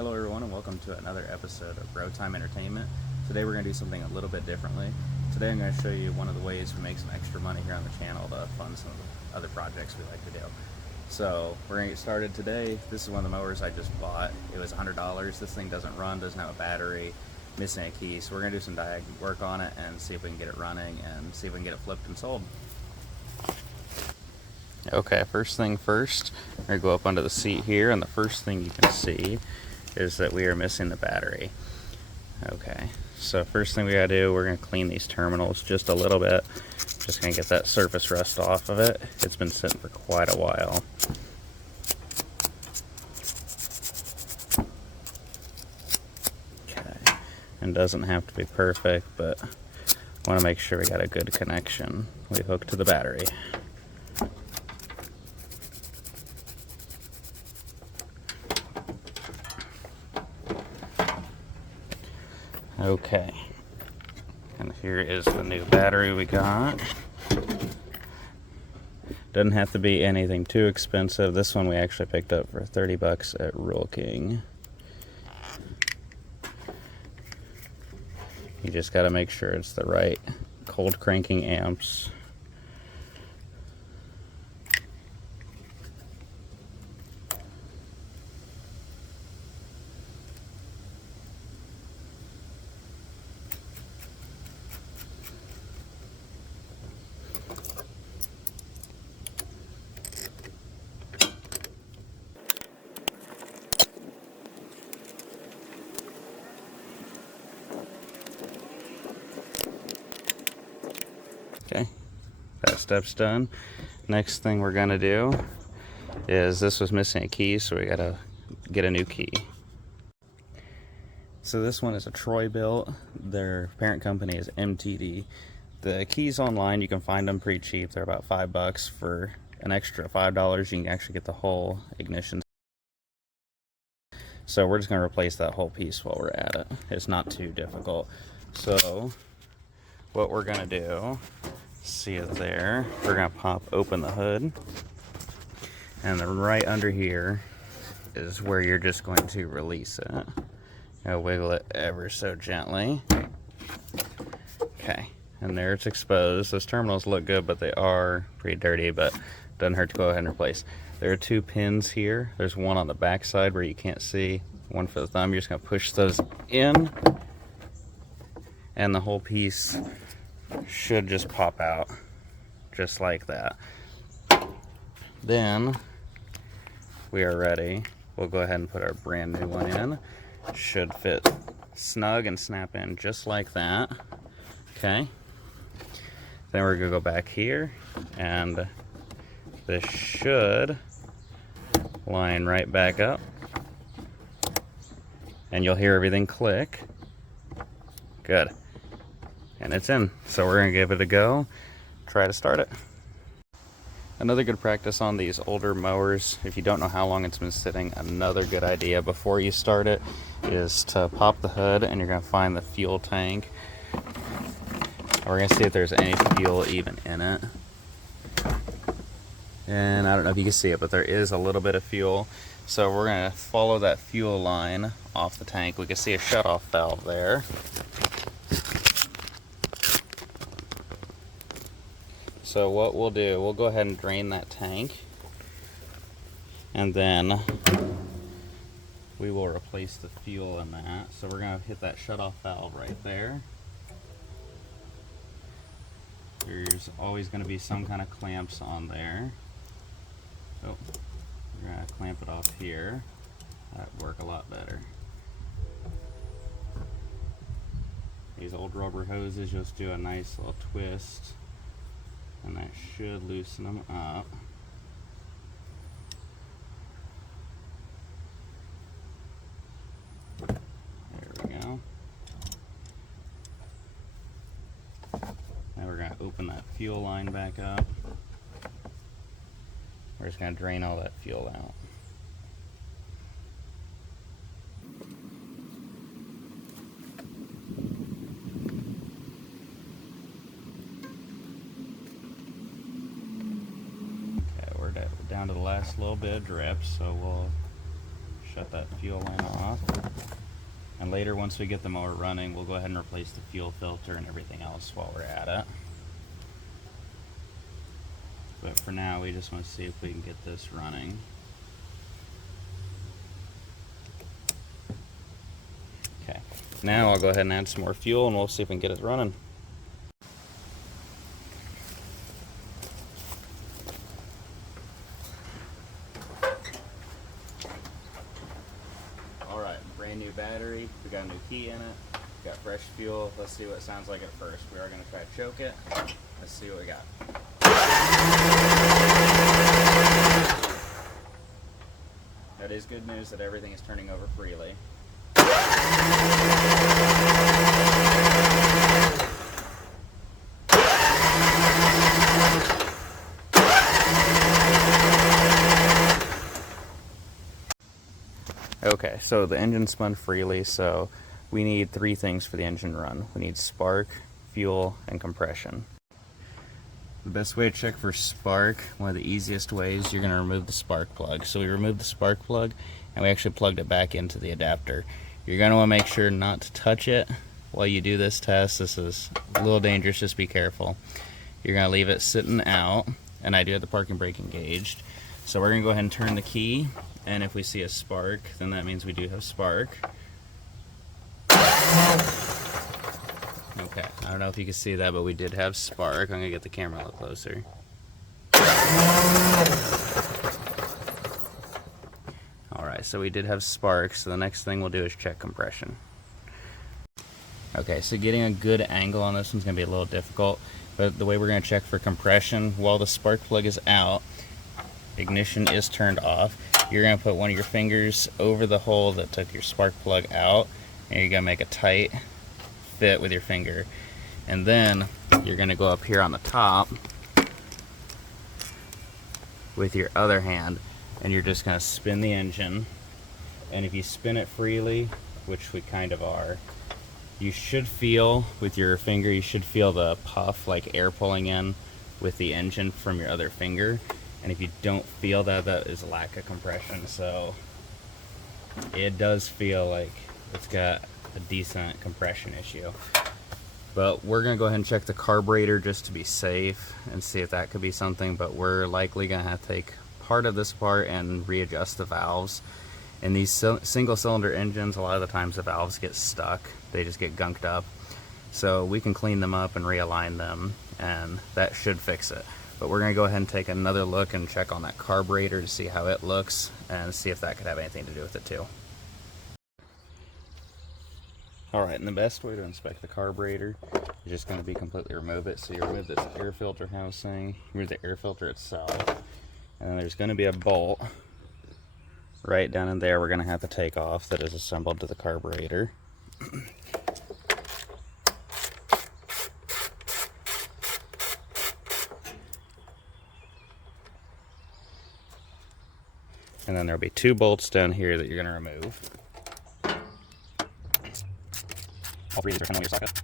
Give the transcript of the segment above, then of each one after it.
Hello everyone and welcome to another episode of Bro Time Entertainment. Today we're going to do something a little bit differently. Today I'm going to show you one of the ways we make some extra money here on the channel to fund some of the other projects we like to do. So we're going to get started today. This is one of the mowers I just bought. It was $100. This thing doesn't run, doesn't have a battery, missing a key. So we're going to do some work on it and see if we can get it running and see if we can get it flipped and sold. Okay, first thing first, we're going to go up onto the seat here, and the first thing you can see is that we are missing the battery. Okay, so first thing we gotta do, we're gonna clean these terminals just a little bit. Just gonna get that surface rust off of it. It's been sitting for quite a while. Okay, and doesn't have to be perfect, but I wanna make sure we got a good connection. We hook to the battery. Okay, and here is the new battery we got. Doesn't have to be anything too expensive. This one we actually picked up for 30 bucks at Rural King. You just got to make sure it's the right cold cranking amps. Okay, that step's done. Next thing we're gonna do is, this was missing a key, so we gotta get a new key. So this one is a Troy Bilt. Their parent company is MTD. The keys online, you can find them pretty cheap. They're about $5. For an extra $5, you can actually get the whole ignition. So we're just gonna replace that whole piece while we're at it. It's not too difficult. So what we're gonna do, see it there, we're gonna pop open the hood, and then right under here is where you're just going to release it. Wiggle it ever so gently. Okay, and there it's exposed. Those terminals look good, but they are pretty dirty, but doesn't hurt to go ahead and replace. There are two pins here. There's one on the back side where you can't see, one for the thumb. You're just gonna push those in, and the whole piece should just pop out just like that. Then we are ready. We'll go ahead and put our brand new one in. Should fit snug and snap in just like that. Okay, then we're gonna go back here, and this should line right back up, and you'll hear everything click. Good. And it's in. So we're gonna give it a go, try to start it. Another good practice on these older mowers, if you don't know how long it's been sitting, another good idea before you start it is to pop the hood, and you're gonna find the fuel tank. We're gonna see if there's any fuel even in it. And I don't know if you can see it, but there is a little bit of fuel. So we're gonna follow that fuel line off the tank. We can see a shutoff valve there. So what we'll do, we'll go ahead and drain that tank, and then we will replace the fuel in that. So we're gonna hit that shutoff valve right there. There's always gonna be some kind of clamps on there. Oh, we're gonna clamp it off here. That'd work a lot better. These old rubber hoses, just do a nice little twist, and that should loosen them up. There we go. Now we're going to open that fuel line back up. We're just going to drain all that fuel out. Down to the last little bit of drip, so we'll shut that fuel line off. And later, once we get the mower running, we'll go ahead and replace the fuel filter and everything else while we're at it. But for now, we just want to see if we can get this running. Okay, now I'll go ahead and add some more fuel and we'll see if we can get it running. Alright, brand new battery, we got a new key in it, got fresh fuel. Let's see what it sounds like at first. We are going to try to choke it. Let's see what we got. That is good news that everything is turning over freely. Okay, so the engine spun freely, so we need 3 things for the engine run. We need spark, fuel, and compression. The best way to check for spark, one of the easiest ways, you're going to remove the spark plug. So we removed the spark plug and we actually plugged it back into the adapter. You're going to want to make sure not to touch it while you do this test. This is a little dangerous, just be careful. You're going to leave it sitting out, and I do have the parking brake engaged. So we're going to go ahead and turn the key, and if we see a spark, then that means we do have spark. Okay, I don't know if you can see that, but we did have spark. I'm going to get the camera a little closer. Alright, so we did have spark, so the next thing we'll do is check compression. Okay, so getting a good angle on this one's going to be a little difficult, but the way we're going to check for compression, while the spark plug is out, ignition is turned off, you're going to put one of your fingers over the hole that took your spark plug out, and you're going to make a tight fit with your finger. And then you're going to go up here on the top with your other hand, and you're just going to spin the engine. And if you spin it freely, which we kind of are, you should feel with your finger, you should feel the puff, like air pulling in with the engine from your other finger. And if you don't feel that, that is lack of compression. So it does feel like it's got a decent compression issue. But we're going to go ahead and check the carburetor just to be safe and see if that could be something. But we're likely going to have to take part of this apart and readjust the valves. In these single cylinder engines, a lot of the times the valves get stuck. They just get gunked up. So we can clean them up and realign them, and that should fix it. But we're going to go ahead and take another look and check on that carburetor to see how it looks and see if that could have anything to do with it too. Alright, and the best way to inspect the carburetor is just going to be completely remove it. So you remove this air filter housing, remove the air filter itself, and then there's going to be a bolt right down in there we're going to have to take off that is assembled to the carburetor. And then there'll be 2 bolts down here that you're going to remove. All 3 of these are 10mm socket.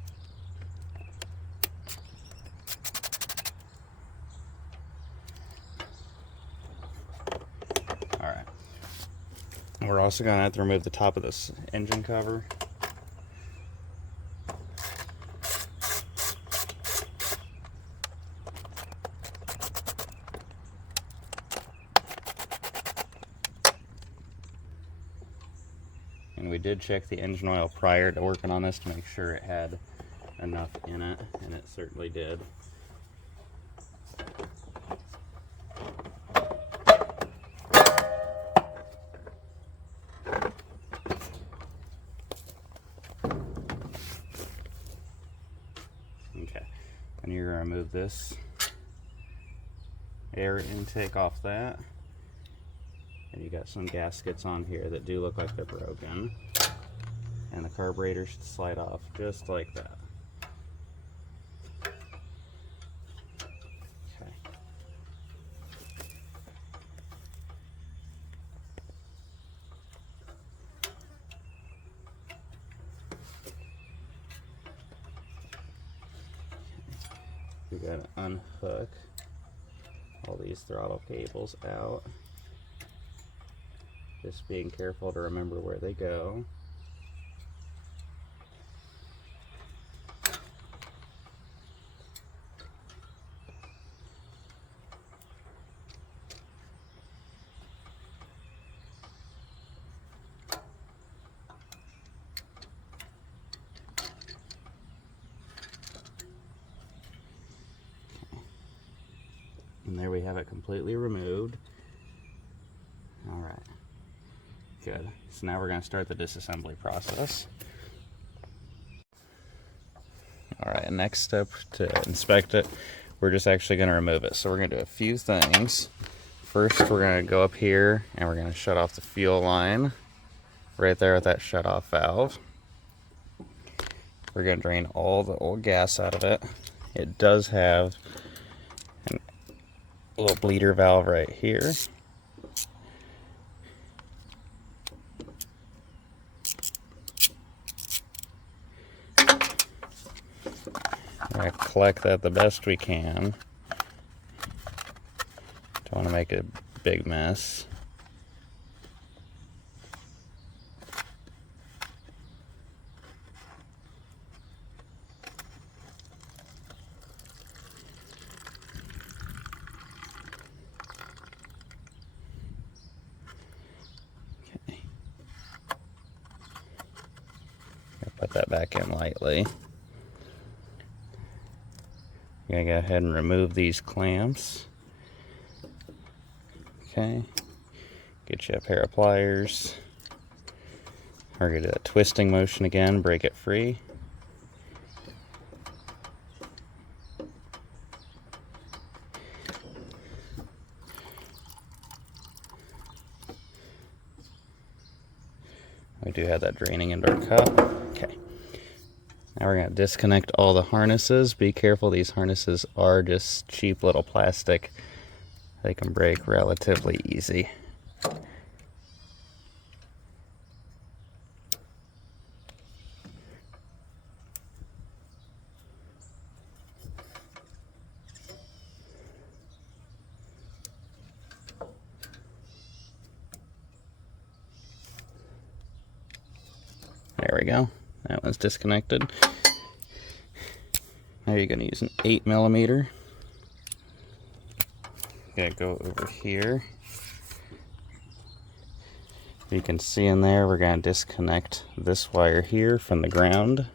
Alright. We're also going to have to remove the top of this engine cover. And we did check the engine oil prior to working on this to make sure it had enough in it, and it certainly did. Okay, and you're going to remove this air intake off that. And you got some gaskets on here that do look like they're broken. And the carburetor should slide off just like that. Okay. We gotta unhook all these throttle cables out. Just being careful to remember where they go. And there we have it completely removed. All right, good. So now we're going to start the disassembly process. All right, next step to inspect it, we're just actually going to remove it. So we're going to do a few things. First, we're going to go up here and we're going to shut off the fuel line right there with that shut off valve. We're going to drain all the old gas out of it. It does have a little bleeder valve right here. We're going to collect that the best we can. Don't want to make a big mess. Okay. Put that back in lightly. You're gonna go ahead and remove these clamps. Okay. Get you a pair of pliers. We're gonna do that twisting motion again, break it free. We do have that draining into our cup. Okay. Now we're going to disconnect all the harnesses. Be careful, these harnesses are just cheap little plastic. They can break relatively easy. There we go. That one's disconnected. Now you're going to use an 8mm. Okay, go over here. You can see in there, we're going to disconnect this wire here from the ground.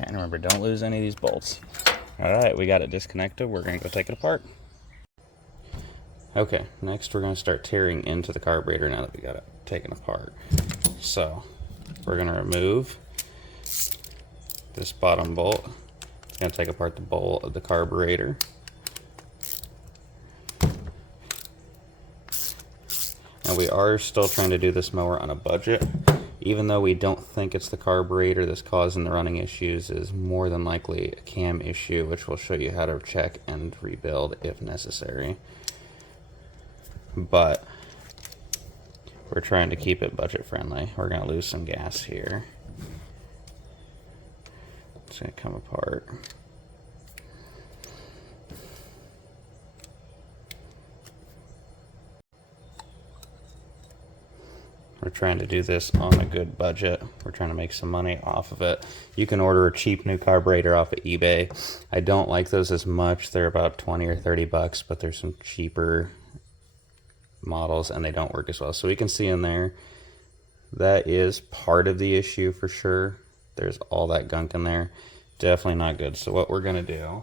And remember, don't lose any of these bolts. Alright, we got it disconnected. We're going to go take it apart. Okay, next we're going to start tearing into the carburetor now that we got it taken apart. So, we're going to remove this bottom bolt. It's going to take apart the bolt of the carburetor. And we are still trying to do this mower on a budget. Even though we don't think it's the carburetor that's causing the running issues, is more than likely a cam issue, which we'll show you how to check and rebuild if necessary. But we're trying to keep it budget friendly. We're going to lose some gas here. It's going to come apart. We're trying to do this on a good budget. We're trying to make some money off of it. You can order a cheap new carburetor off of eBay. I don't like those as much. They're about 20 or 30 bucks, but there's some cheaper models and they don't work as well. So we can see in there, that is part of the issue for sure. There's all that gunk in there. Definitely not good. So what we're gonna do,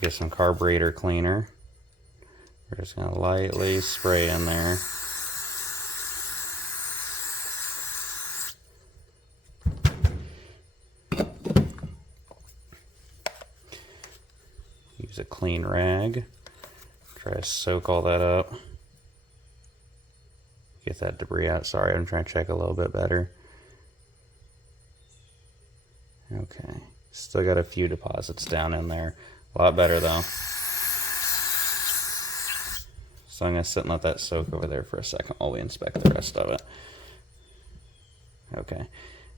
get some carburetor cleaner. We're just gonna lightly spray in there. Use a clean rag. Try to soak all that up. Get that debris out. Sorry, I'm trying to check a little bit better. Okay, still got a few deposits down in there. A lot better though. So I'm going to sit and let that soak over there for a second while we inspect the rest of it. Okay,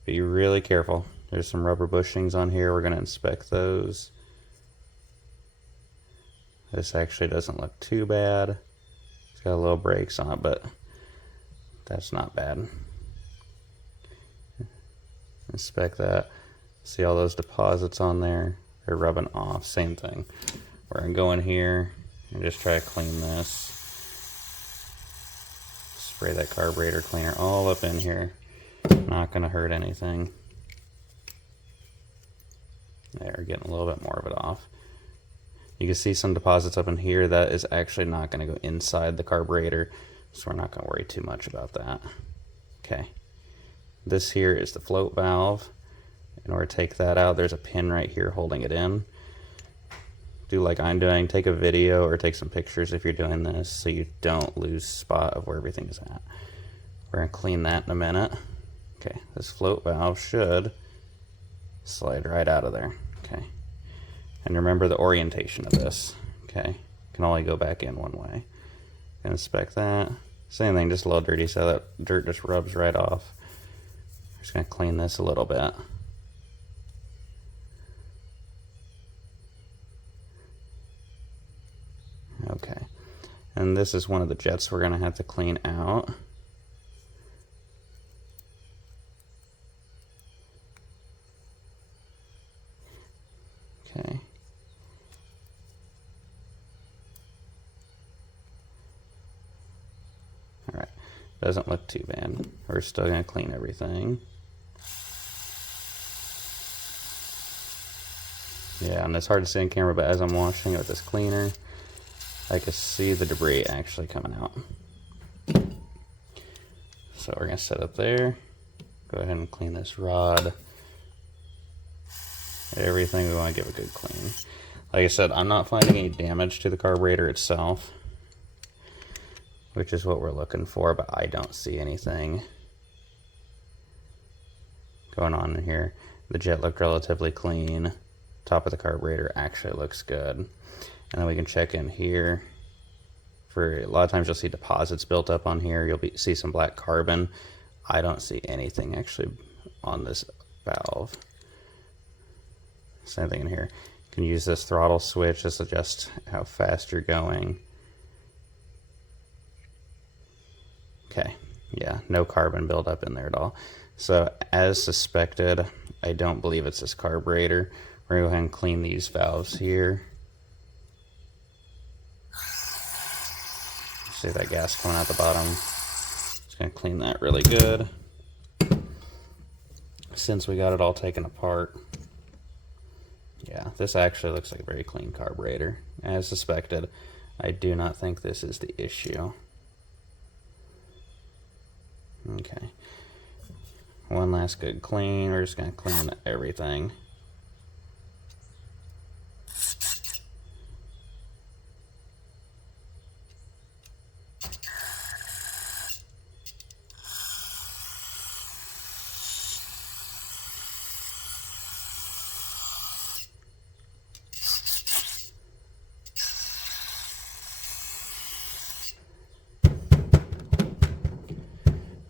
be really careful. There's some rubber bushings on here. We're going to inspect those. This actually doesn't look too bad. It's got a little brakes on it, but that's not bad. Inspect that. See all those deposits on there? They're rubbing off. Same thing. We're going to go in here and just try to clean this. Spray that carburetor cleaner all up in here. Not going to hurt anything. There, getting a little bit more of it off. You can see some deposits up in here. That is actually not going to go inside the carburetor, so we're not going to worry too much about that. Okay. This here is the float valve. In order to take that out, there's a pin right here holding it in. Do like I'm doing, take a video or take some pictures if you're doing this so you don't lose spot of where everything is at. We're going to clean that in a minute. Okay, this float valve should slide right out of there. Okay, and remember the orientation of this. Okay, can only go back in one way. Inspect that. Same thing, just a little dirty so that dirt just rubs right off. Just going to clean this a little bit. Okay, and this is one of the jets we're going to have to clean out. Okay. All right, doesn't look too bad. We're still going to clean everything. Yeah, and it's hard to see on camera, but as I'm washing it with this cleaner, I can see the debris actually coming out. So we're going to set up there. Go ahead and clean this rod. Everything, we want to give a good clean. Like I said, I'm not finding any damage to the carburetor itself, which is what we're looking for, but I don't see anything going on in here. The jet looked relatively clean. Top of the carburetor actually looks good. And then we can check in here. For a lot of times you'll see deposits built up on here. You'll see some black carbon. I don't see anything actually on this valve. Same thing in here. You can use this throttle switch to adjust how fast you're going. Okay, yeah, no carbon buildup in there at all. So as suspected, I don't believe it's this carburetor. We're going to go ahead and clean these valves here. See that gas coming out the bottom. Just going to clean that really good. Since we got it all taken apart. Yeah, this actually looks like a very clean carburetor. As suspected, I do not think this is the issue. Okay. One last good clean. We're just going to clean everything.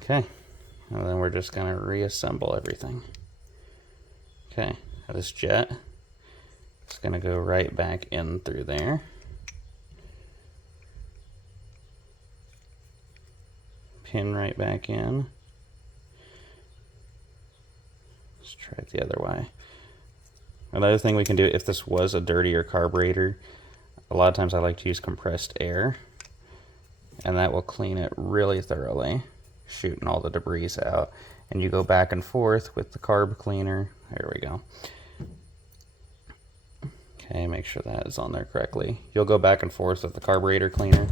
Okay, and then we're just going to reassemble everything. Okay, this jet is going to go right back in through there. Pin right back in. Let's try it the other way. Another thing we can do, if this was a dirtier carburetor, a lot of times I like to use compressed air, and that will clean it really thoroughly, shooting all the debris out. And you go back and forth with the carb cleaner. There we go. Okay, make sure that is on there correctly. You'll go back and forth with the carburetor cleaner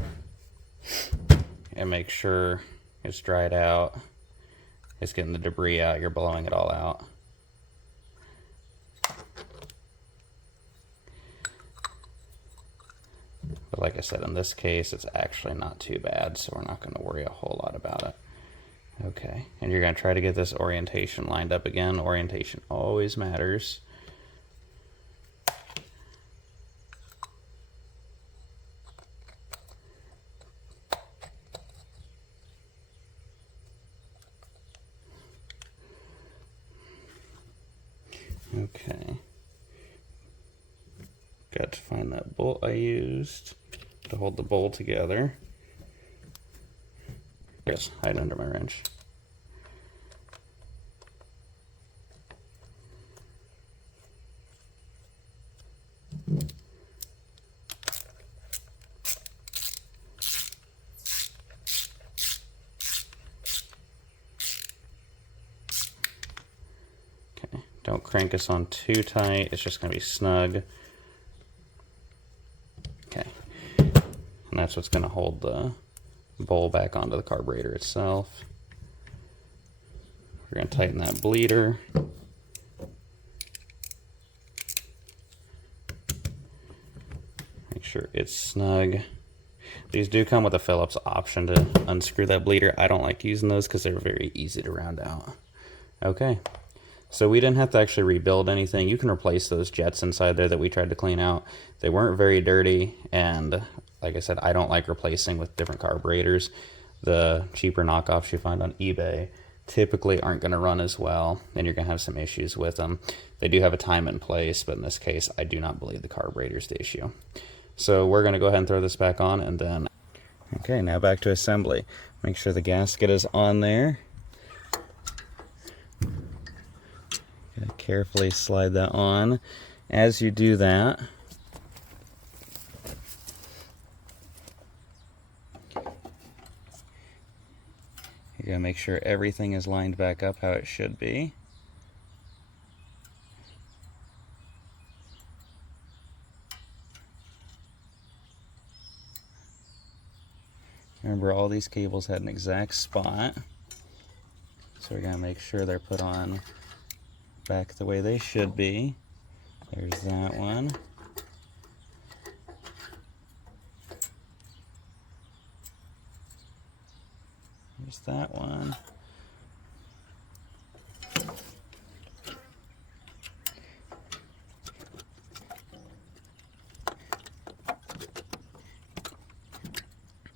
and make sure it's dried out. It's getting the debris out. You're blowing it all out. But like I said, in this case, it's actually not too bad, so we're not going to worry a whole lot about it. Okay, and you're going to try to get this orientation lined up again. Orientation always matters. Okay. Got to find that bolt I used to hold the bowl together. Yes, hide under my wrench. Okay, don't crank this on too tight, it's just going to be snug. Okay, and that's what's going to hold the bowl back onto the carburetor itself. We're going to tighten that bleeder. Make sure it's snug. These do come with a Phillips option to unscrew that bleeder. I don't like using those because they're very easy to round out. Okay, so we didn't have to actually rebuild anything. You can replace those jets inside there that we tried to clean out. They weren't very dirty, and like I said, I don't like replacing with different carburetors. The cheaper knockoffs you find on eBay typically aren't going to run as well, and you're going to have some issues with them. They do have a time and place, but in this case, I do not believe the carburetor is the issue. So we're going to go ahead and throw this back on, and then... Okay, now back to assembly. Make sure the gasket is on there. Gotta carefully slide that on. As you do that, you're going to make sure everything is lined back up how it should be. Remember, all these cables had an exact spot, so we're going to make sure they're put on back the way they should be. There's that one. There's that one.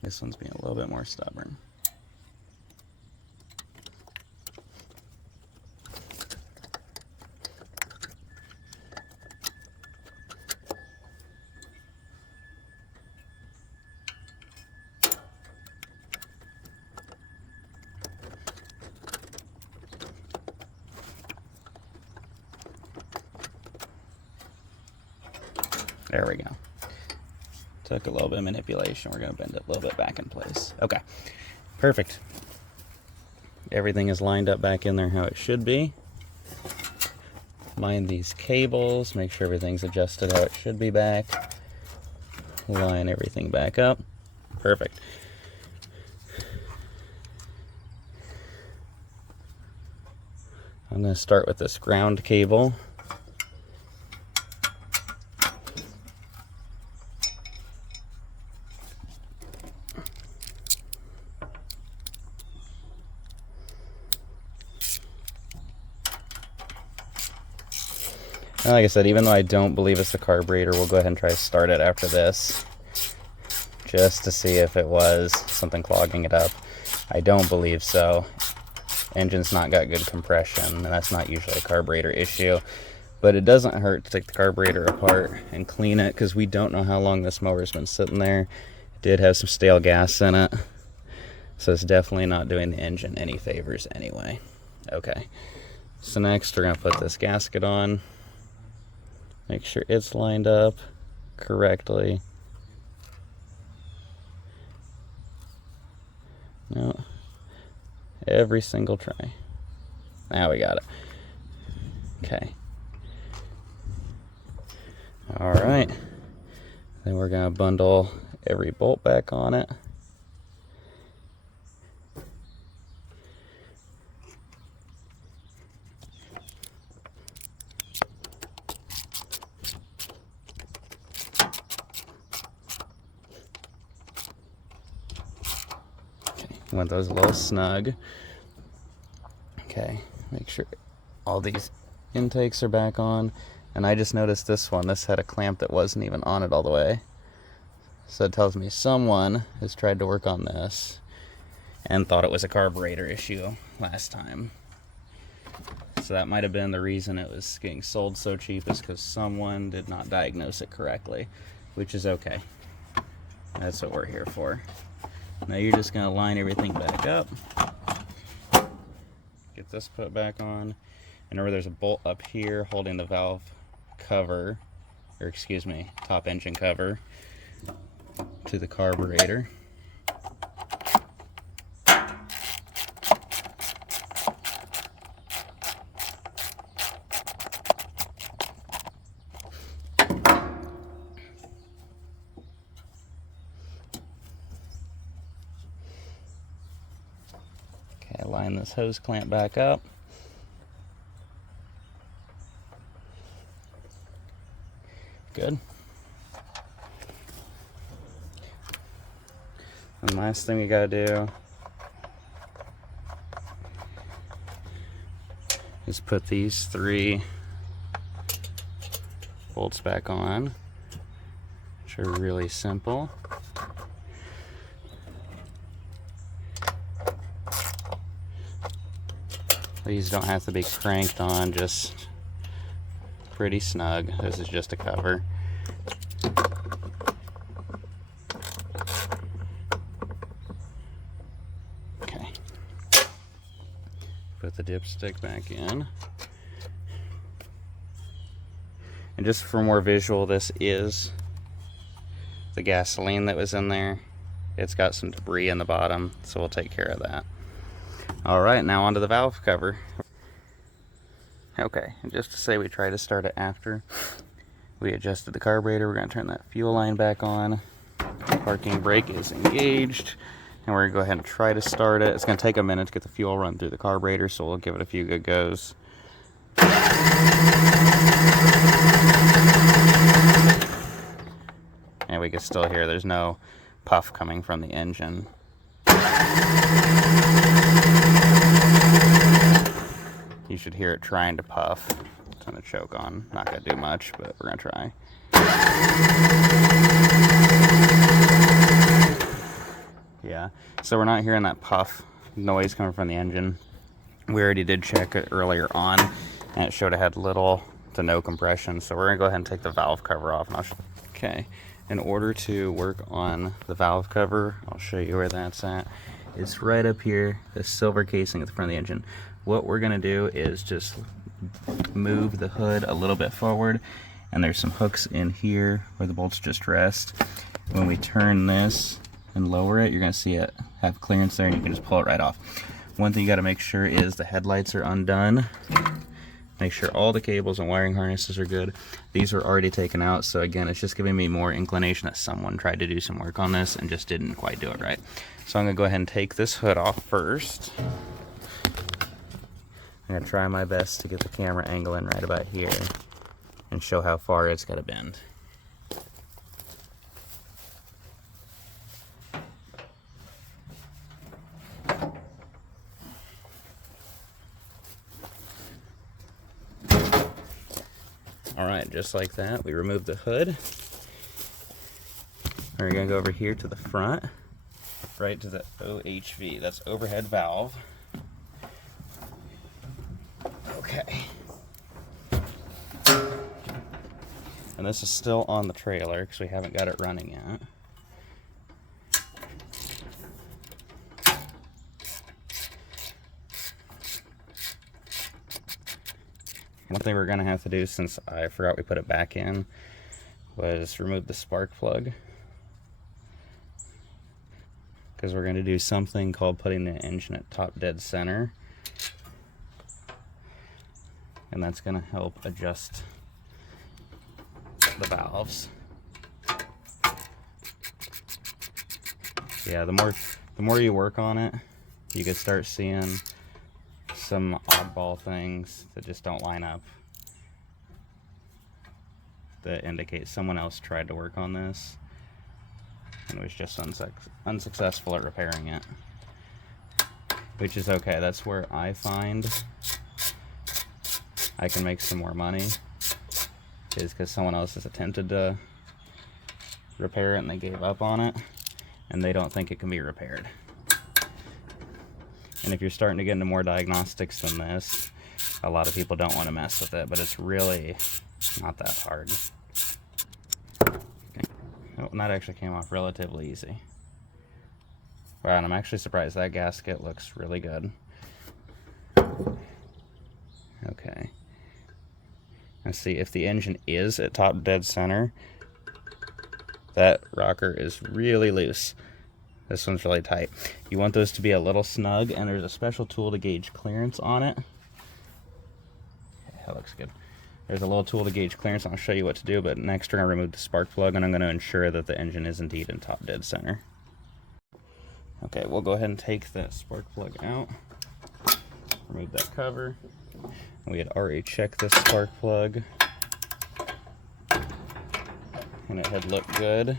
This one's being a little bit more stubborn. There we go. Took a little bit of manipulation. We're going to bend it a little bit back in place. Okay, perfect. Everything is lined up back in there how it should be. Mind these cables. Make sure everything's adjusted how it should be back. Line everything back up. Perfect. I'm going to start with this ground cable. Like I said, even though I don't believe it's the carburetor, we'll go ahead and try to start it after this, just to see if it was something clogging it up. I don't believe so. Engine's not got good compression, and that's not usually a carburetor issue. But it doesn't hurt to take the carburetor apart and clean it, because we don't know how long this mower's been sitting there. It did have some stale gas in it, so it's definitely not doing the engine any favors anyway. Okay, so next we're going to put this gasket on. Make sure it's lined up correctly. No, every single try. Now we got it. Okay. All right. Then we're going to bundle every bolt back on it. Want those a little snug. Okay, make sure all these intakes are back on. And I just noticed this one. This had a clamp that wasn't even on it all the way. So it tells me someone has tried to work on this and thought it was a carburetor issue last time. So that might have been the reason it was getting sold so cheap, is because someone did not diagnose it correctly, which is okay. That's what we're here for. Now you're just going to line everything back up. Get this put back on. And remember, there's a bolt up here holding the valve cover, or excuse me, top engine cover to the carburetor. Okay, line this hose clamp back up. Good. And last thing we gotta do is put these 3 bolts back on, which are really simple. These don't have to be cranked on, just pretty snug. This is just a cover. Okay. Put the dipstick back in. And just for more visual, this is the gasoline that was in there. It's got some debris in the bottom, so we'll take care of that. Alright, now onto the valve cover. Okay, and just to say we tried to start it after we adjusted the carburetor, we're going to turn that fuel line back on. Parking brake is engaged, and we're going to go ahead and try to start it. It's going to take a minute to get the fuel run through the carburetor, so we'll give it a few good goes. And we can still hear there's no puff coming from the engine. You should hear it trying to puff. It's going to choke on. Not going to do much, but we're going to try. Yeah, so we're not hearing that puff noise coming from the engine. We already did check it earlier on, and it showed it had little to no compression. So we're going to go ahead and take the valve cover off. And okay, in order to work on the valve cover, I'll show you where that's at. It's right up here, the silver casing at the front of the engine. What we're going to do is just move the hood a little bit forward, and there's some hooks in here where the bolts just rest. When we turn this and lower it, you're going to see it have clearance there, and you can just pull it right off. One thing you got to make sure is the headlights are undone. Make sure all the cables and wiring harnesses are good. These are already taken out, so again, it's just giving me more inclination that someone tried to do some work on this and just didn't quite do it right. So I'm going to go ahead and take this hood off first. I'm going to try my best to get the camera angle in right about here and show how far it's got to bend. Alright, just like that, we remove the hood. We're going to go over here to the front, right to the OHV, that's overhead valve. Okay. And this is still on the trailer because we haven't got it running yet. One thing we're going to have to do, since I forgot we put it back in, was remove the spark plug. Because we're going to do something called putting the engine at top dead center. And that's going to help adjust the valves. Yeah, the more you work on it, you can start seeing some oddball things that just don't line up, that indicate someone else tried to work on this and was just unsuccessful at repairing it. which is okay. That's where I find I can make some more money, is because someone else has attempted to repair it and they gave up on it, and they don't think it can be repaired. And if you're starting to get into more diagnostics than this, a lot of people don't want to mess with it, but it's really not that hard. Okay. Oh, and that actually came off relatively easy. Wow, and I'm actually surprised. That gasket looks really good. Okay. Let's see, if the engine is at top dead center, that rocker is really loose. This one's really tight. You want those to be a little snug, and there's a special tool to gauge clearance on it. Okay, that looks good. There's a little tool to gauge clearance. I'll show you what to do, but next we're going to remove the spark plug, and I'm going to ensure that the engine is indeed in top dead center. Okay, we'll go ahead and take that spark plug out. Remove that cover. We had already checked this spark plug, and it had looked good.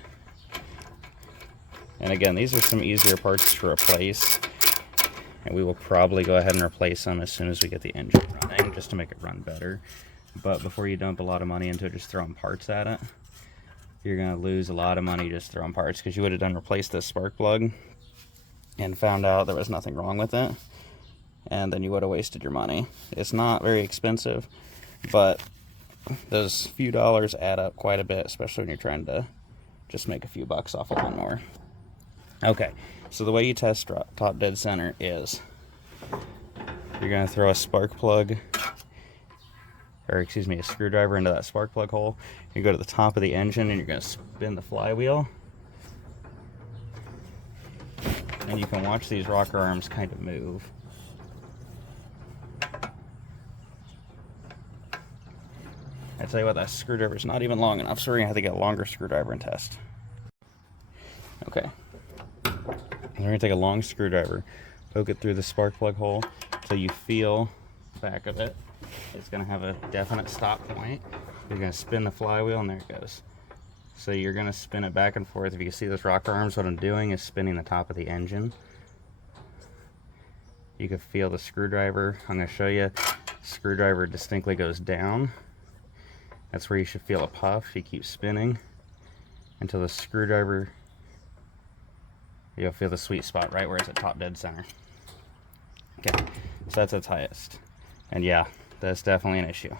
And again, these are some easier parts to replace, and we will probably go ahead and replace them as soon as we get the engine running, just to make it run better. But before you dump a lot of money into it, just throwing parts at it, you're going to lose a lot of money just throwing parts, because you would have done replace this spark plug and found out there was nothing wrong with it, and then you would have wasted your money. It's not very expensive, but those few dollars add up quite a bit, especially when you're trying to just make a few bucks off a lawnmower. Okay, so the way you test top dead center is you're going to throw a spark plug, or excuse me, a screwdriver into that spark plug hole. You go to the top of the engine and you're going to spin the flywheel. And you can watch these rocker arms kind of move. I tell you what, that screwdriver is not even long enough, so we're going to have to get a longer screwdriver and test. Okay. We're going to take a long screwdriver, poke it through the spark plug hole until you feel the back of it. It's going to have a definite stop point. You're going to spin the flywheel, and there it goes. So you're going to spin it back and forth. If you can see those rocker arms, what I'm doing is spinning the top of the engine. You can feel the screwdriver. I'm going to show you. Screwdriver distinctly goes down. That's where you should feel a puff. You keep spinning until the screwdriver, you'll feel the sweet spot right where it's at top dead center. Okay, so that's its highest. And yeah, that's definitely an issue.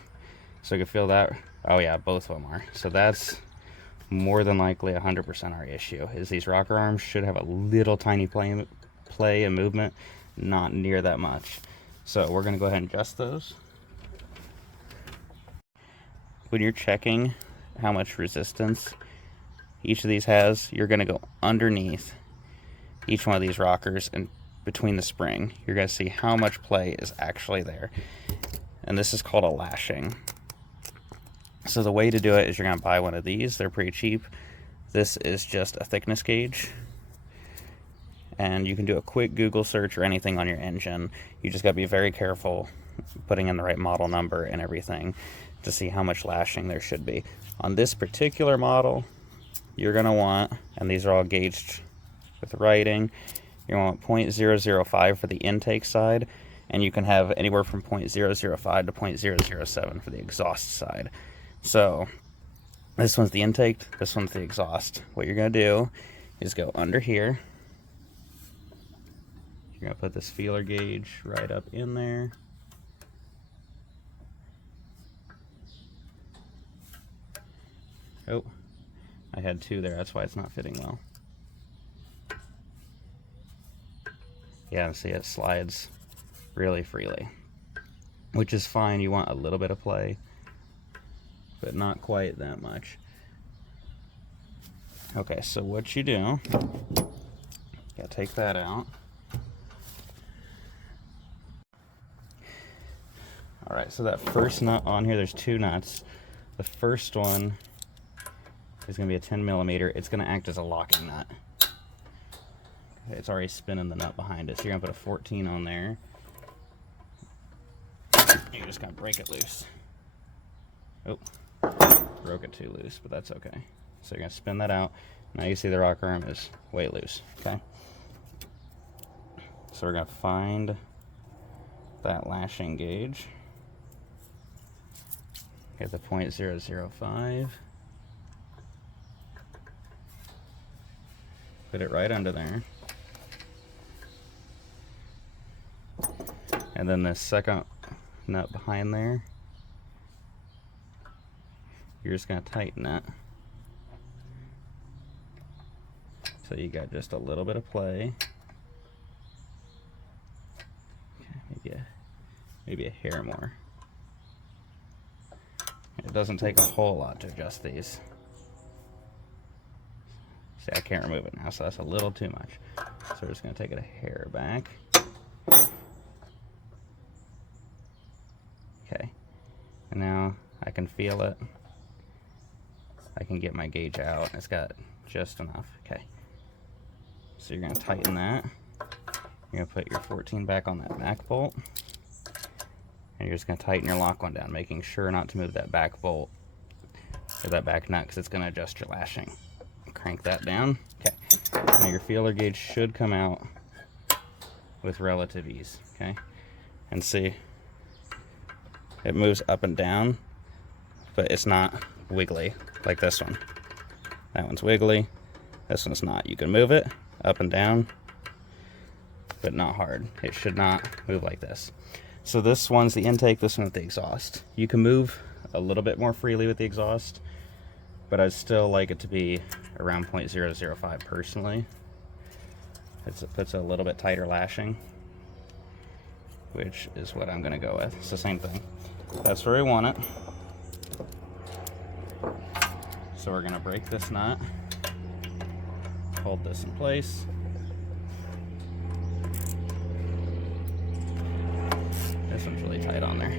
So you can feel that. Oh yeah, both of them are. So that's more than likely 100% our issue, is these rocker arms should have a little tiny play and movement, not near that much. So we're going to go ahead and adjust those. When you're checking how much resistance each of these has, you're going to go underneath each one of these rockers and between the spring. You're going to see how much play is actually there. And this is called a lashing. So the way to do it is you're going to buy one of these. They're pretty cheap. This is just a thickness gauge. And you can do a quick Google search or anything on your engine. You just got to be very careful putting in the right model number and everything to see how much lashing there should be. On this particular model, you're going to want, and these are all gauged with writing, you want 0.005 for the intake side, and you can have anywhere from 0.005 to 0.007 for the exhaust side. So this one's the intake, this one's the exhaust. What you're going to do is go under here. You're going to put this feeler gauge right up in there. Oh, I had two there, that's why it's not fitting well. Yeah, see, it slides really freely, which is fine. You want a little bit of play, but not quite that much. Okay, so what you do, gotta take that out. Alright, so that first nut on here, there's two nuts. The first one is going to be a 10 millimeter. It's going to act as a locking nut. Okay, it's already spinning the nut behind it. So you're going to put a 14 on there. You're just going to break it loose. Oh, broke it too loose, but that's okay. So you're going to spin that out. Now you see the rocker arm is way loose. Okay. So we're going to find that lashing gauge. Get the 0.005. Put it right under there. And then the second nut behind there, you're just going to tighten it. So you got just a little bit of play. Okay, maybe a hair more. It doesn't take a whole lot to adjust these. See, I can't remove it now, so that's a little too much. So we're just going to take it a hair back. Okay, and now I can feel it. I can get my gauge out. It's got just enough. Okay, so you're going to tighten that. You're going to put your 14 back on that back bolt. And you're just going to tighten your lock one down, making sure not to move that back bolt or that back nut, because it's going to adjust your lashing. Crank that down. Okay, now your feeler gauge should come out with relative ease. Okay, and see, it moves up and down, but it's not wiggly like this one. That one's wiggly, this one's not. You can move it up and down, but not hard. It should not move like this. So this one's the intake, this one's the exhaust. You can move a little bit more freely with the exhaust, but I'd still like it to be around 0.005 personally. It puts a little bit tighter lashing, which is what I'm gonna go with. It's the same thing. That's where we want it. So we're gonna break this nut, hold this in place. This one's really tight on there.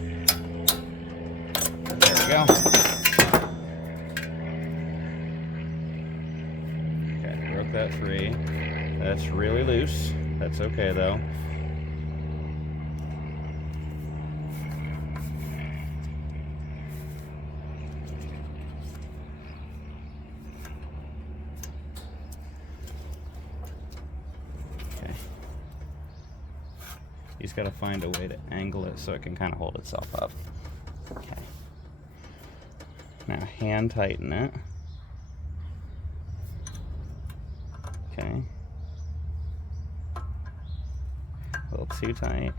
There we go. Okay, broke that free. That's really loose. That's okay though. You just got to find a way to angle it so it can kind of hold itself up. Okay. Now hand tighten it. Okay. A little too tight.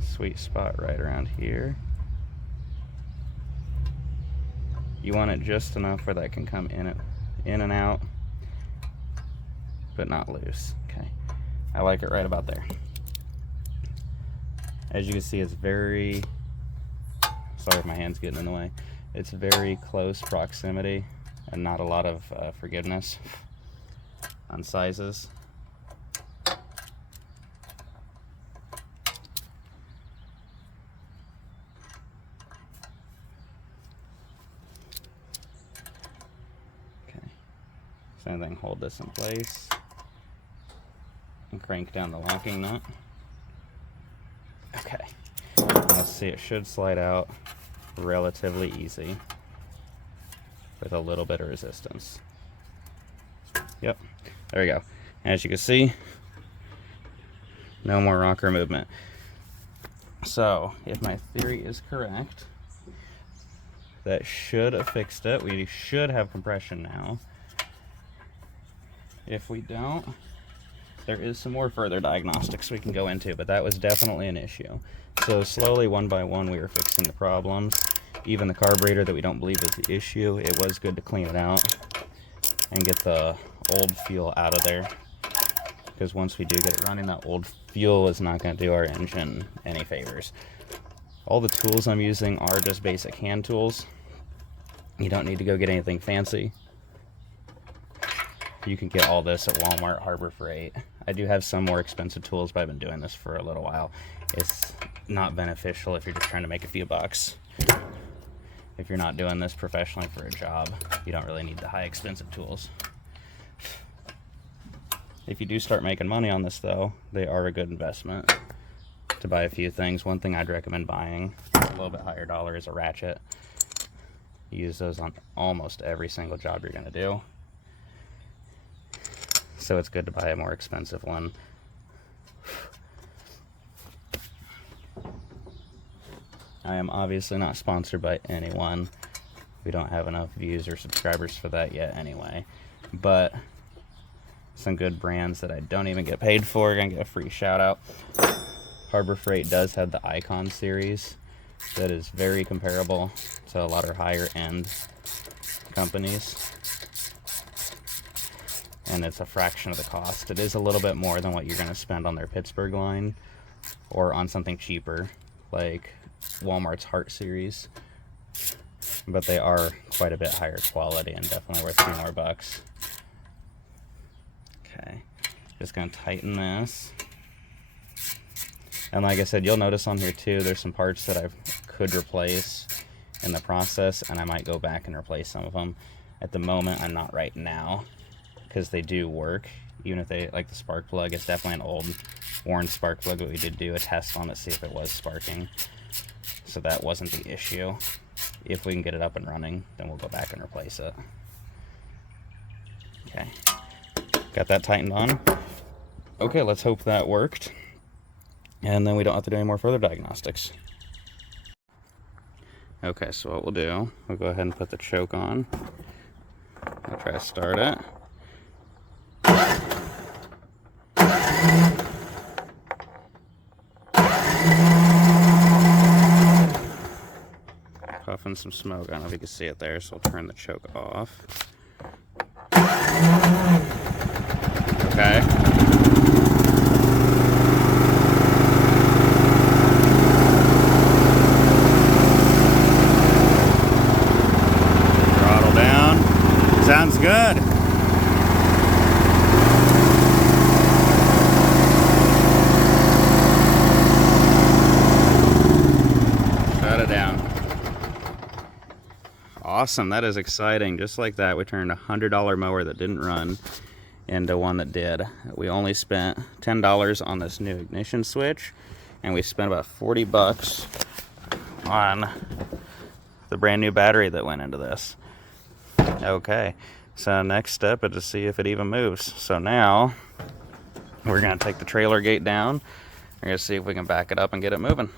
Sweet spot right around here. You want it just enough where that can come in and out, but not loose. Okay. I like it right about there. As you can see, it's very, sorry if my hand's getting in the way, it's very close proximity and not a lot of forgiveness on sizes. Okay, same thing, hold this in place. And crank down the locking nut. Okay, let's see, it should slide out relatively easy with a little bit of resistance. Yep, there we go. As you can see, no more rocker movement. So if my theory is correct, that should have fixed it. We should have compression now. If we don't, there is some more further diagnostics we can go into, but that was definitely an issue. So slowly, one by one, we were fixing the problems. Even the carburetor that we don't believe is the issue, it was good to clean it out and get the old fuel out of there. Because once we do get it running, that old fuel is not going to do our engine any favors. All the tools I'm using are just basic hand tools. You don't need to go get anything fancy. You can get all this at Walmart, Harbor Freight. I do have some more expensive tools, but I've been doing this for a little while. It's not beneficial if you're just trying to make a few bucks. If you're not doing this professionally for a job, you don't really need the high expensive tools. If you do start making money on this though, they are a good investment to buy a few things. One thing I'd recommend buying, a little bit higher dollar, is a ratchet. You use those on almost every single job you're gonna do. so it's good to buy a more expensive one. I am obviously not sponsored by anyone. We don't have enough views or subscribers for that yet anyway. But some good brands that I don't even get paid for are gonna get a free shout out. Harbor Freight does have the Icon series that is very comparable to a lot of higher end companies. And it's a fraction of the cost. It is a little bit more than what you're gonna spend on their Pittsburgh line or on something cheaper like Walmart's Heart series, but they are quite a bit higher quality and definitely worth a few more bucks. Okay, just gonna tighten this. And like I said, you'll notice on here too, there's some parts that I could replace in the process, and I might go back and replace some of them. At the moment, I'm not right now, because they do work. Even if they, like the spark plug, it's definitely an old worn spark plug, but we did do a test on it to see if it was sparking. So that wasn't the issue. If we can get it up and running, then we'll go back and replace it. Okay, got that tightened on. Okay, let's hope that worked. And then we don't have to do any more further diagnostics. Okay, so what we'll do, we'll go ahead and put the choke on. I'll try to start it. Puffing some smoke. I don't know if you can see it there, so I'll turn the choke off. Okay. Throttle down. Sounds good. Shut it down. Awesome, that is exciting. Just like that, we turned a $100 mower that didn't run into one that did. We only spent $10 on this new ignition switch, and we spent about 40 bucks on the brand new battery that went into this. Okay, so next step is to see if it even moves. So now we're gonna take the trailer gate down. We're gonna see if we can back it up and get it moving.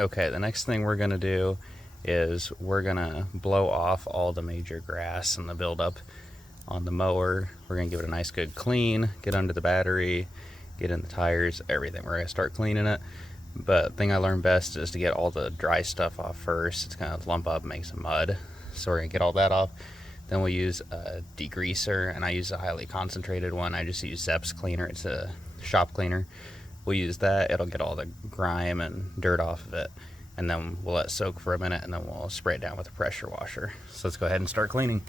Okay, the next thing we're gonna do is we're gonna blow off all the major grass and the buildup on the mower. We're gonna give it a nice good clean, get under the battery, get in the tires, everything. We're gonna start cleaning it. But the thing I learned best is to get all the dry stuff off first. It's gonna lump up, make some mud. So we're gonna get all that off. Then we'll use a degreaser, and I use a highly concentrated one. I just use Zepp's cleaner, it's a shop cleaner. We'll use that, it'll get all the grime and dirt off of it. And then we'll let it soak for a minute, and then we'll spray it down with a pressure washer. So let's go ahead and start cleaning.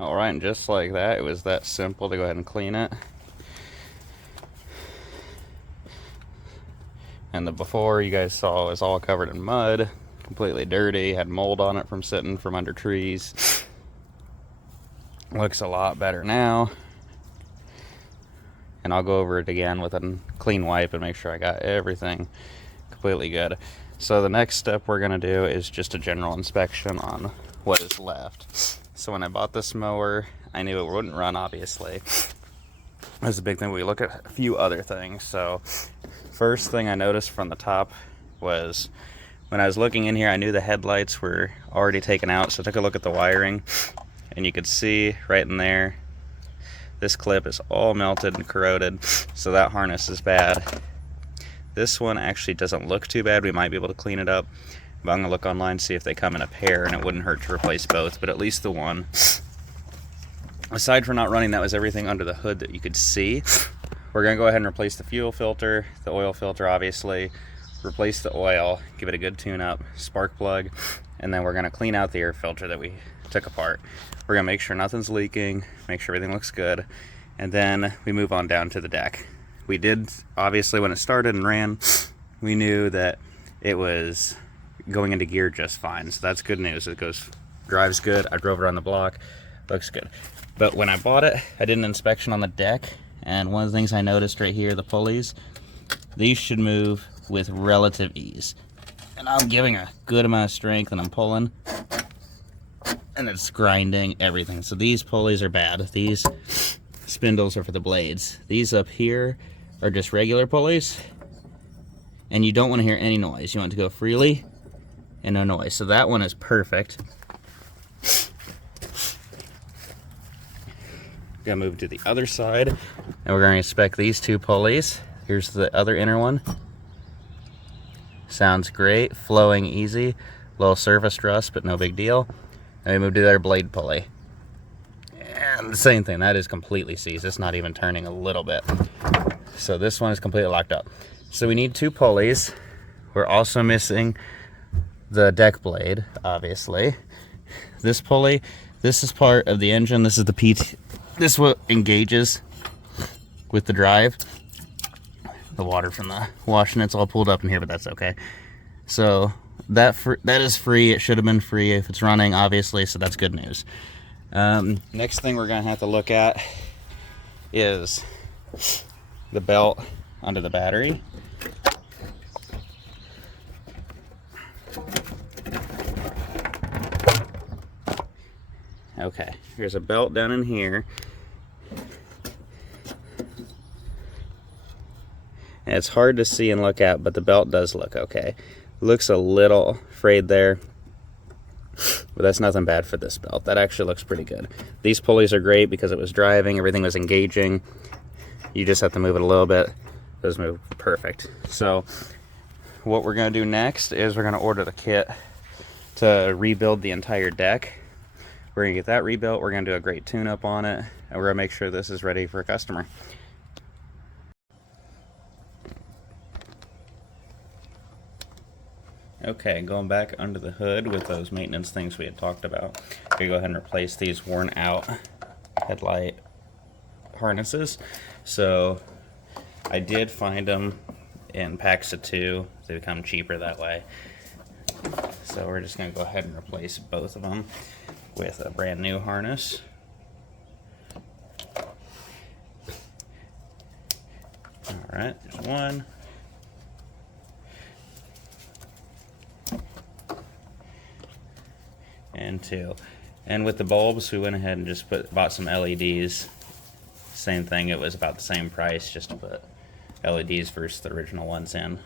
All right, and just like that, it was that simple to go ahead and clean it. And the before you guys saw was all covered in mud, completely dirty, had mold on it from sitting from under trees. Looks a lot better now. And I'll go over it again with a clean wipe and make sure I got everything completely good. So the next step we're gonna do is just a general inspection on what is left. So when I bought this mower, I knew it wouldn't run, obviously. That's a big thing. We look at a few other things. So first thing I noticed from the top was when I was looking in here, I knew the headlights were already taken out. So I took a look at the wiring, and you could see right in there, this clip is all melted and corroded. So that harness is bad. This one actually doesn't look too bad. We might be able to clean it up. But I'm gonna look online, see if they come in a pair, and it wouldn't hurt to replace both, but at least the one. Aside from not running, that was everything under the hood that you could see. We're gonna go ahead and replace the fuel filter, the oil filter, obviously, replace the oil, give it a good tune-up, spark plug, and then we're gonna clean out the air filter that we took apart. We're gonna make sure nothing's leaking, make sure everything looks good, and then we move on down to the deck. We did, obviously, when it started and ran, we knew that it was going into gear just fine, so that's good news. It drives good. I drove it around the block, looks good. But when I bought it, I did an inspection on the deck, and one of the things I noticed right here, the pulleys, these should move with relative ease. And I'm giving a good amount of strength and I'm pulling, and it's grinding everything. So these pulleys are bad. These spindles are for the blades. These up here are just regular pulleys, and you don't want to hear any noise. You want it to go freely and no noise. So that one is perfect. Gonna move to the other side, and we're gonna inspect these two pulleys. Here's the other inner one. Sounds great, flowing easy, little surface rust, but no big deal. And we move to their blade pulley. And the same thing, that is completely seized. It's not even turning a little bit. So this one is completely locked up. So we need two pulleys. We're also missing the deck blade, obviously. This pulley, this is part of the engine. This is the PT. This is what engages with the drive. The water from the washing, it's all pulled up in here, but that's okay. So that is free. It should have been free if it's running, obviously, so that's good news. Next thing we're gonna have to look at is the belt under the battery. Okay, here's a belt down in here. And it's hard to see and look at, but the belt does look okay. Looks a little frayed there, but that's nothing bad for this belt. That actually looks pretty good. These pulleys are great because it was driving, everything was engaging. You just have to move it a little bit. Those move perfect. So what we're gonna do next is we're gonna order the kit to rebuild the entire deck. We're gonna get that rebuilt, we're gonna do a great tune-up on it, and we're gonna make sure this is ready for a customer. Okay, going back under the hood with those maintenance things we had talked about. I'm gonna go ahead and replace these worn out headlight harnesses. So I did find them in packs of 2. They become cheaper that way. So we're just gonna go ahead and replace both of them with a brand new harness. All right, there's one. And 2. And with the bulbs, we went ahead and just bought some LEDs. Same thing, it was about the same price just to put LEDs versus the original ones in.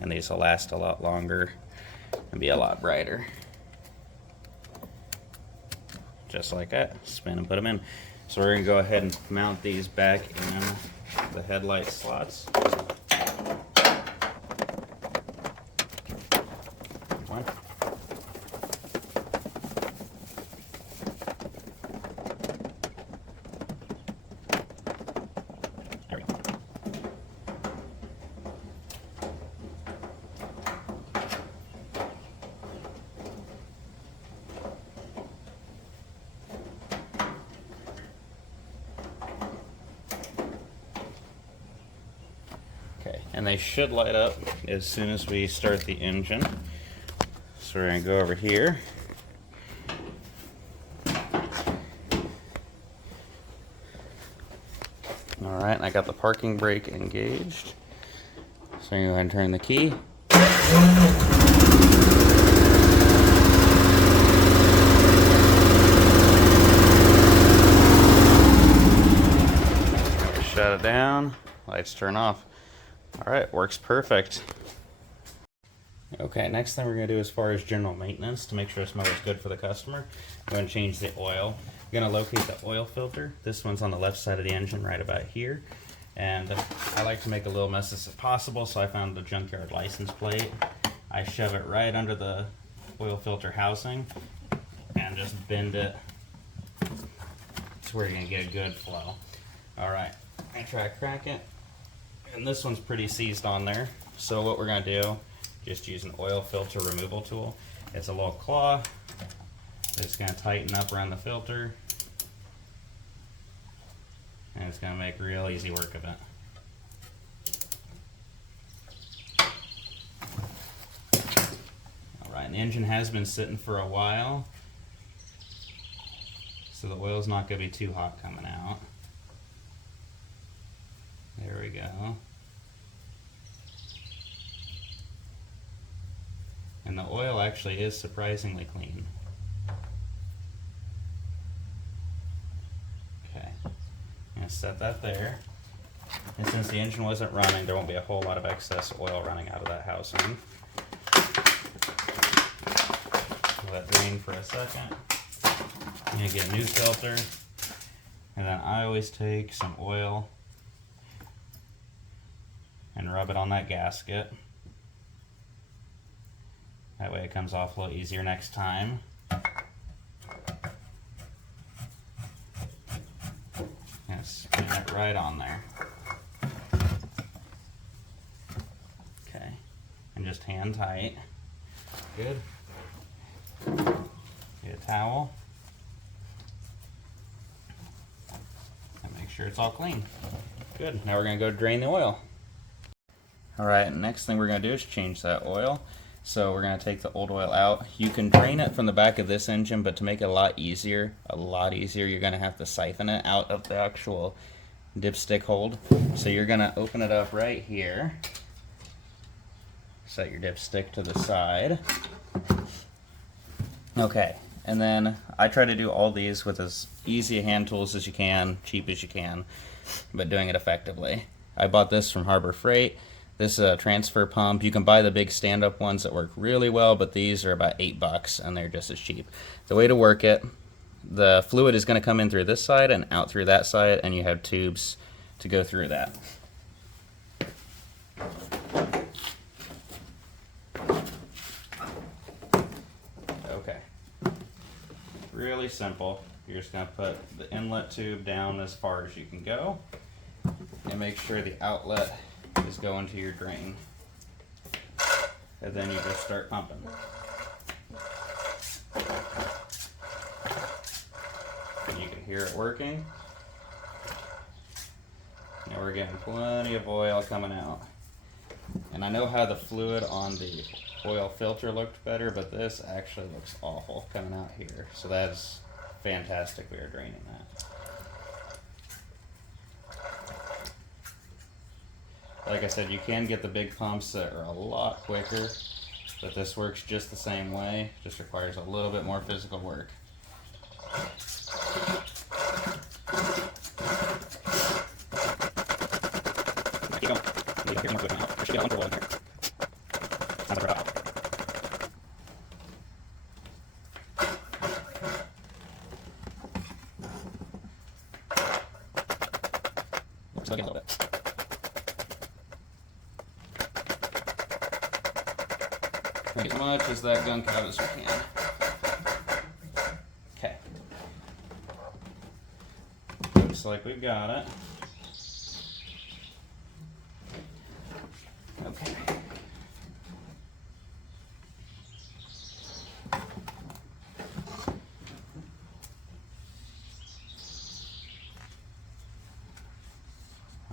And these will last a lot longer and be a lot brighter. Just like that, spin and put them in. So we're gonna go ahead and mount these back in the headlight slots. One. There we go. they should light up as soon as we start the engine. So we're going to go over here. Alright, and I got the parking brake engaged. So I'm going to go ahead and turn the key. Shut it down, lights turn off. Alright, works perfect. Okay, next thing we're going to do as far as general maintenance to make sure this mower is good for the customer, I'm going to change the oil. I'm going to locate the oil filter. This one's on the left side of the engine right about here. And I like to make a little mess as possible, so I found the junkyard license plate. I shove it right under the oil filter housing and just bend it to where you're going to get a good flow. Alright, I try to crack it. And this one's pretty seized on there. So what we're going to do, just use an oil filter removal tool. It's a little claw. It's going to tighten up around the filter. And it's going to make real easy work of it. Alright, the engine has been sitting for a while. So the oil's not going to be too hot coming out. There we go. And the oil actually is surprisingly clean. Okay, I'm going to set that there. And since the engine wasn't running, there won't be a whole lot of excess oil running out of that housing. Let that drain for a second. I'm going to get a new filter. And then I always take some oil and rub it on that gasket. That way it comes off a little easier next time. And spin it right on there. Okay, and just hand tight. Good. Get a towel. And make sure it's all clean. Good, now we're gonna go drain the oil. Alright, next thing we're going to do is change that oil. So we're going to take the old oil out. You can drain it from the back of this engine, but to make it a lot easier, you're going to have to siphon it out of the actual dipstick hold. So you're going to open it up right here. Set your dipstick to the side. Okay, and then I try to do all these with as easy hand tools as you can, cheap as you can, but doing it effectively. I bought this from Harbor Freight. This is a transfer pump. You can buy the big stand-up ones that work really well, but these are about $8 and they're just as cheap. The way to work it, the fluid is going to come in through this side and out through that side, and you have tubes to go through that. Okay. Really simple. You're just going to put the inlet tube down as far as you can go and make sure the outlet is going to your drain. And then you just start pumping. And you can hear it working. Now we're getting plenty of oil coming out. And I know how the fluid on the oil filter looked better, but this actually looks awful coming out here. So that's fantastic we are draining that. Like I said, you can get the big pumps that are a lot quicker, but this works just the same way, just requires a little bit more physical work. Keep going. You can hear more movement now. There should be a bunch of oil in here. Sounds like we're out. Still getting a little bit. As much as that gunk out as we can. Okay. Looks like we've got it. Okay.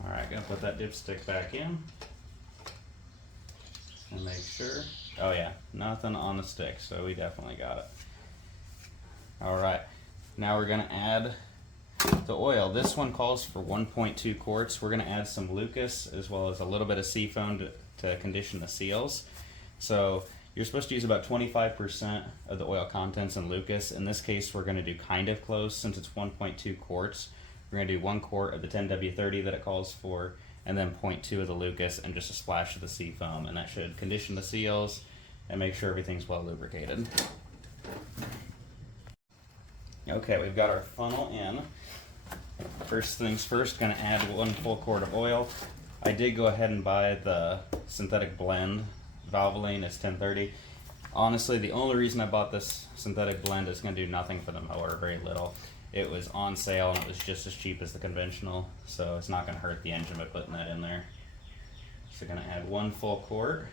Alright, gonna put that dipstick back in. sure. Oh yeah, nothing on the stick, so we definitely got it. All right, now we're gonna add the oil. This one calls for 1.2 quarts. We're gonna add some Lucas as well as a little bit of seafoam to condition the seals. So you're supposed to use about 25% of the oil contents in Lucas. In this case, we're gonna do kind of close since it's 1.2 quarts. We're gonna do 1 quart of the 10W30 that it calls for, and then 0.2 of the Lucas and just a splash of the seafoam, and that should condition the seals and make sure everything's well lubricated. Okay, we've got our funnel in. First things first, gonna add 1 full quart of oil. I did go ahead and buy the synthetic blend. Valvoline is 1030. Honestly, the only reason I bought this synthetic blend is gonna do nothing for the mower, very little. It was on sale and it was just as cheap as the conventional, so it's not gonna hurt the engine by putting that in there. So gonna add 1 full quart.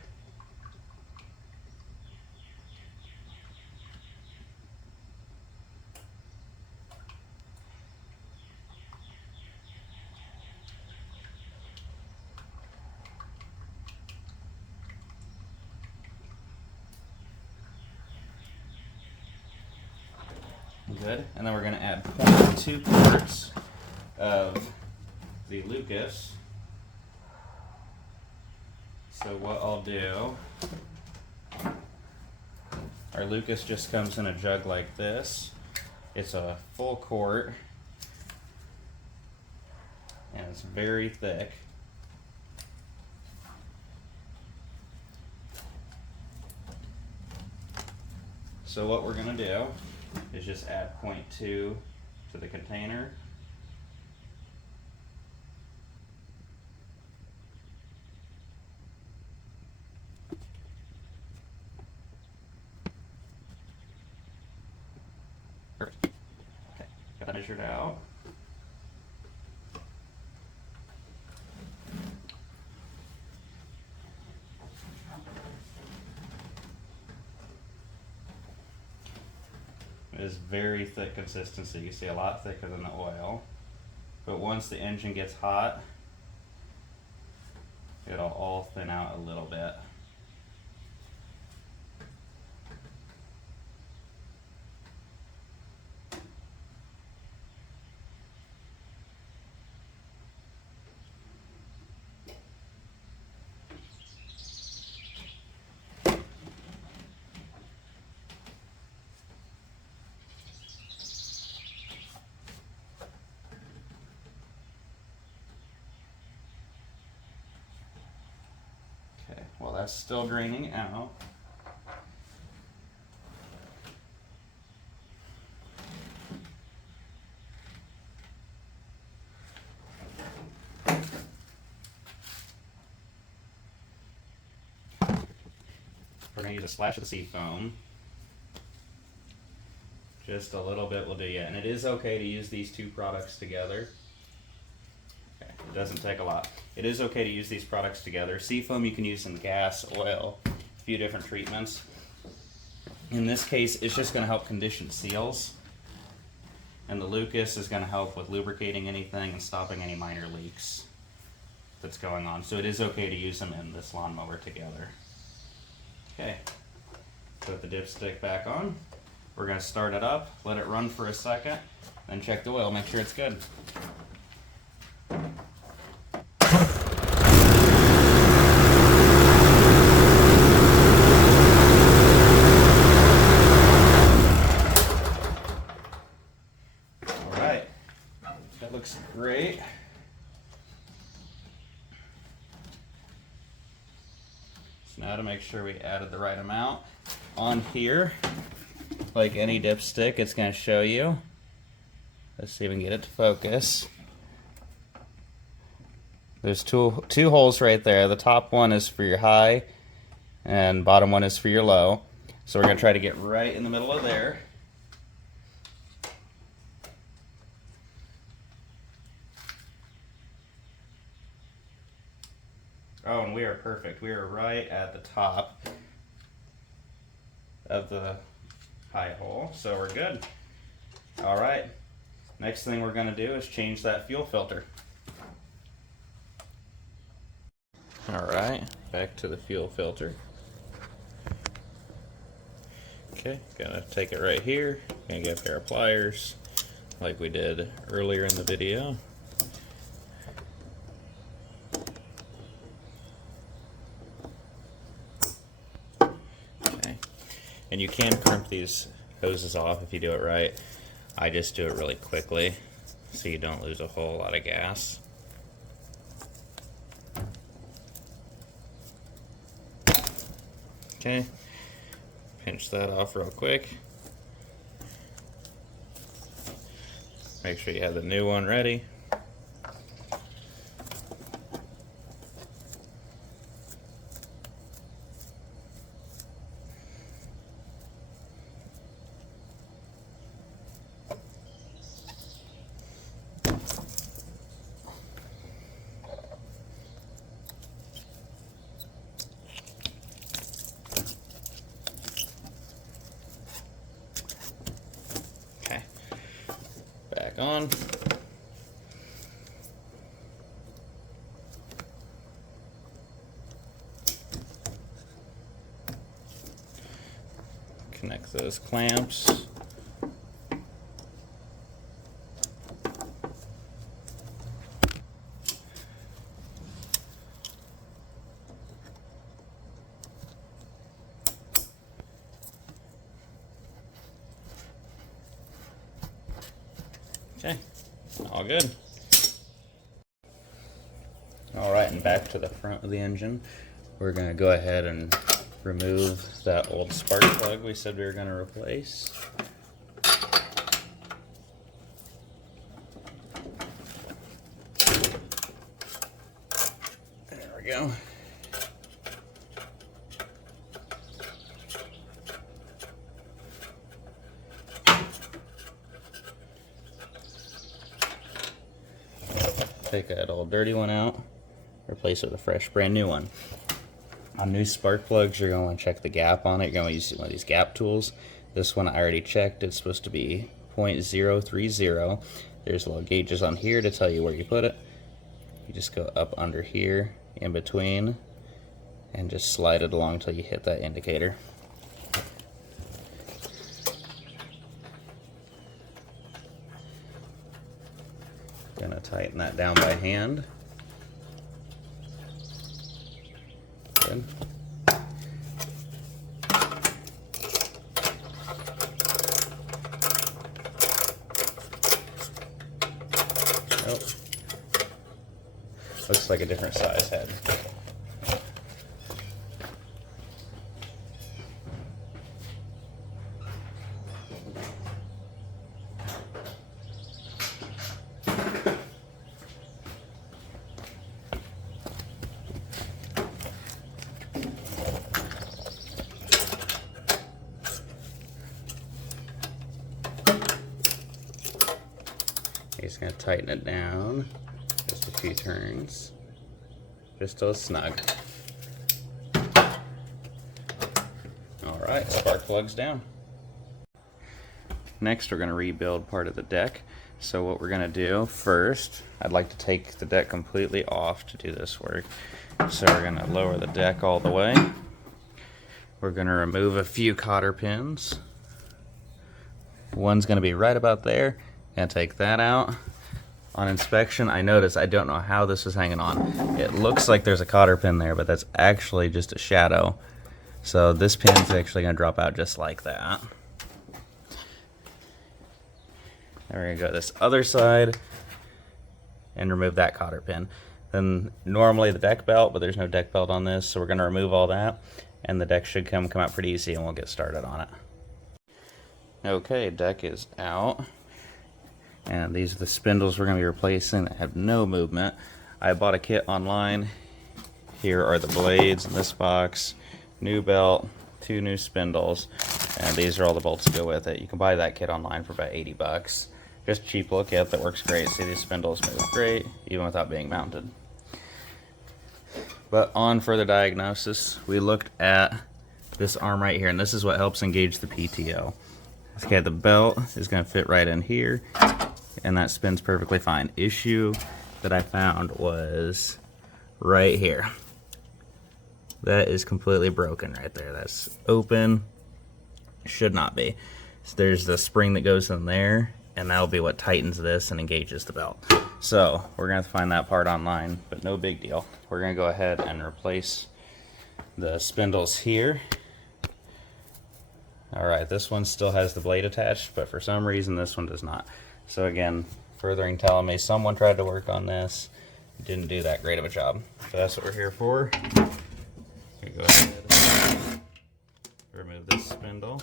Good, and then we're going to add 0.2 quarts of the Lucas. So what I'll do, our Lucas just comes in a jug like this. It's a full quart, and it's very thick. So what we're going to do is just add 0.2 to the container. Perfect. Okay, got that measured out. It is very thick consistency. You see, a lot thicker than the oil. But once the engine gets hot, it'll all thin out a little bit. Okay, well, that's still draining out. We're going to use a splash of the seafoam. Just a little bit will do you. And it is okay to use these two products together. Okay, it doesn't take a lot. It is okay to use these products together. Seafoam you can use in gas, oil, a few different treatments. In this case, it's just going to help condition seals. And the Lucas is going to help with lubricating anything and stopping any minor leaks that's going on. So it is okay to use them in this lawnmower together. Okay, put the dipstick back on. We're going to start it up, let it run for a second, then check the oil, make sure it's good. Alright, that looks great. So now to make sure we added the right amount, on here, like any dipstick, it's going to show you. Let's see if we can get it to focus. There's two holes right there. The top one is for your high, and bottom one is for your low. So we're going to try to get right in the middle of there. Oh, and we are perfect. We are right at the top of the high hole, so we're good. All right, next thing we're going to do is change that fuel filter. All right, back to the fuel filter. Okay, gonna take it right here, gonna get a pair of pliers like we did earlier in the video. Okay, and you can crimp these hoses off if you do it right. I just do it really quickly so you don't lose a whole lot of gas. Okay, pinch that off real quick. Make sure you have the new one ready. Okay, back on. Connect those clamps. Okay, all good. All right, and back to the front of the engine. We're gonna go ahead and remove that old spark plug we said we were gonna replace. There we go. Take that old dirty one out, replace it with a fresh brand new one. On new spark plugs, you're going to want to check the gap on it. You're going to use one of these gap tools. This one I already checked. It's supposed to be 0.030. There's little gauges on here to tell you where you put it. You just go up under here, in between, and just slide it along until you hit that indicator. Gonna tighten that down by hand. Good. Oh. Looks like a different size head. Just going to tighten it down just a few turns, just till it's snug. Alright, spark plugs down. Next we're going to rebuild part of the deck. So what we're going to do first, I'd like to take the deck completely off to do this work. So we're going to lower the deck all the way. We're going to remove a few cotter pins. One's going to be right about there. Gonna take that out. On inspection, I noticed, I don't know how this is hanging on. It looks like there's a cotter pin there, but that's actually just a shadow. So this pin's actually gonna drop out just like that. And we're gonna go to this other side and remove that cotter pin. Then normally the deck belt, but there's no deck belt on this, so we're gonna remove all that, and the deck should come out pretty easy, and we'll get started on it. Okay, deck is out. And these are the spindles we're going to be replacing that have no movement. I bought a kit online. Here are the blades in this box, new belt, 2 new spindles, and these are all the bolts to go with it. You can buy that kit online for about 80 bucks. Just a cheap little kit that works great. See, these spindles move great even without being mounted. But on further diagnosis, we looked at this arm right here, and this is what helps engage the PTO. Okay, the belt is going to fit right in here, and that spins perfectly fine. Issue that I found was right here. That is completely broken right there. That's open. Should not be. So there's the spring that goes in there, and that'll be what tightens this and engages the belt. So we're gonna have to find that part online, but no big deal. We're gonna go ahead and replace the spindles here. All right, this one still has the blade attached, but for some reason this one does not. So again, furthering telling me someone tried to work on this, didn't do that great of a job. So that's what we're here for. We go ahead, remove this spindle.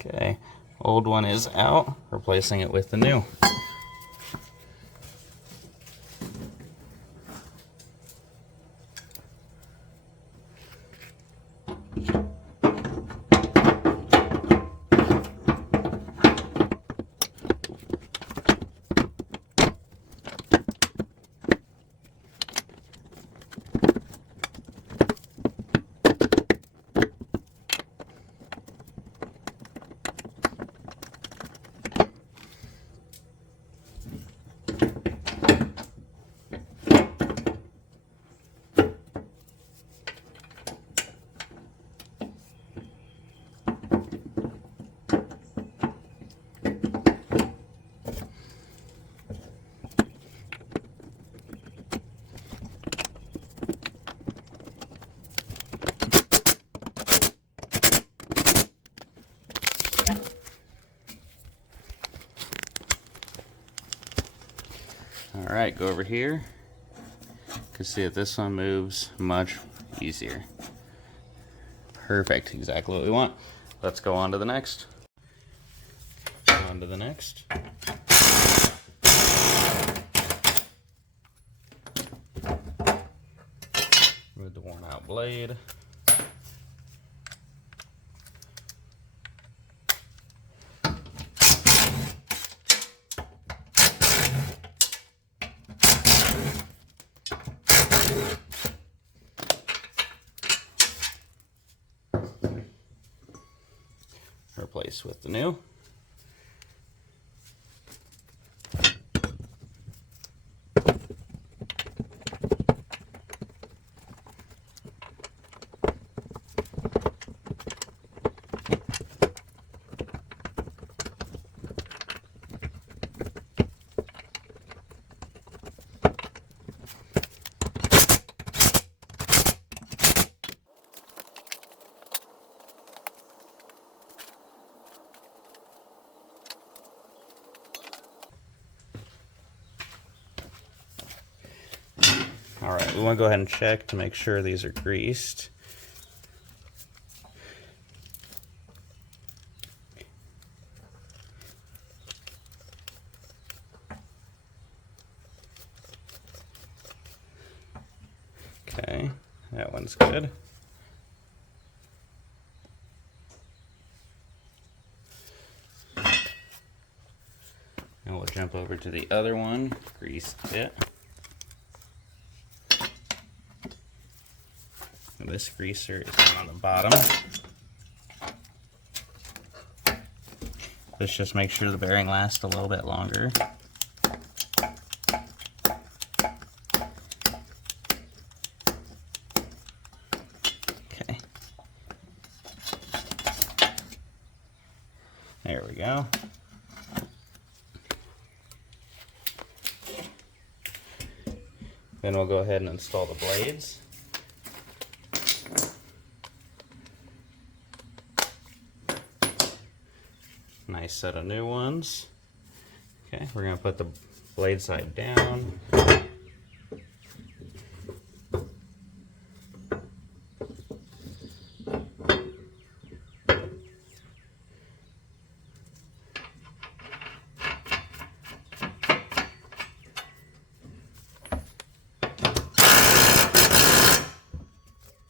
Okay, old one is out, replacing it with the new. All right, go over here. You can see that this one moves much easier. Perfect, exactly what we want. Let's go on to the next. On to the next. Remove the worn out blade. Replace with the new. All right, we want to go ahead and check to make sure these are greased. Okay, that one's good. And we'll jump over to the other one, greased it. And this greaser is on the bottom. This just makes sure the bearing lasts a little bit longer. Okay. There we go. Then we'll go ahead and install the blades. Nice set of new ones. Okay, we're going to put the blade side down.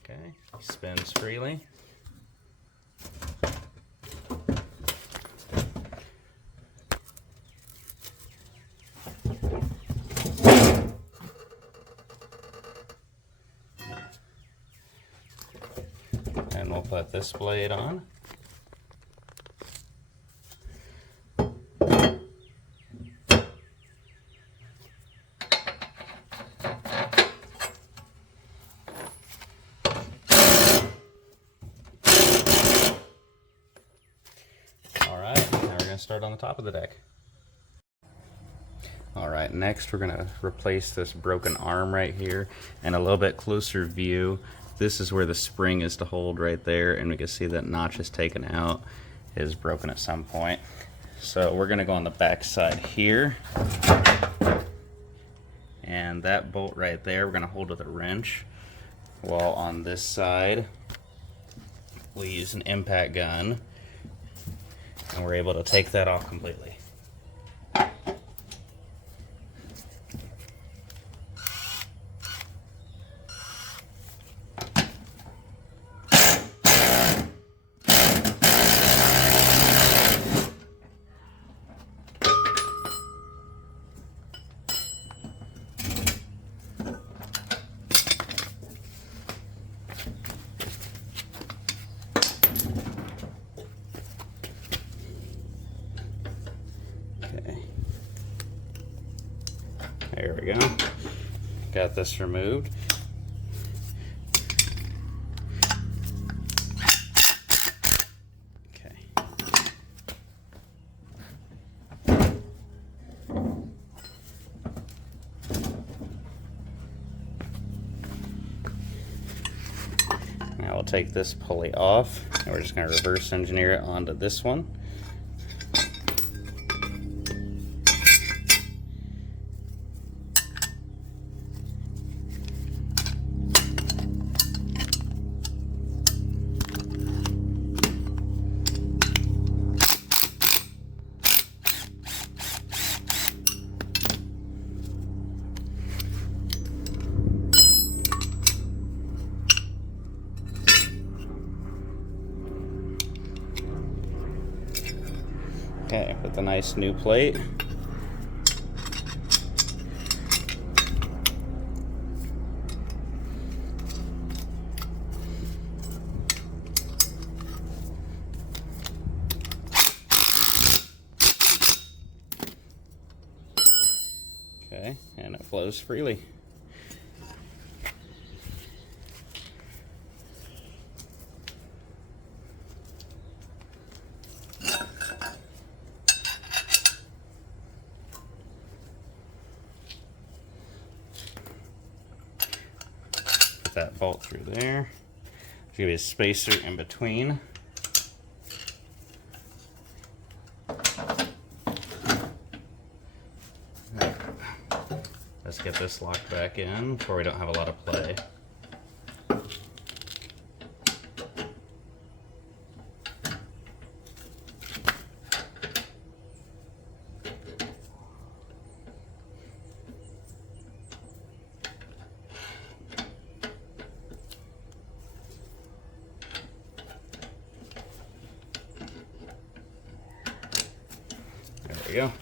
Okay, spins freely. Then we'll put this blade on. Alright, now we're going to start on the top of the deck. Alright, next we're going to replace this broken arm right here. And a little bit closer view, this is where the spring is to hold right there, and we can see that notch is taken out, it is broken at some point. So we're going to go on the back side here. And that bolt right there, we're going to hold with a wrench. While on this side, we use an impact gun, and we're able to take that off completely. There we go. Got this removed. Okay. Now we'll take this pulley off, and we're just going to reverse engineer it onto this one. Okay, with a nice new plate. Okay, and it flows freely. That bolt through there. There's gonna be a spacer in between. Let's get this locked back in before we don't have a lot of play. There we go.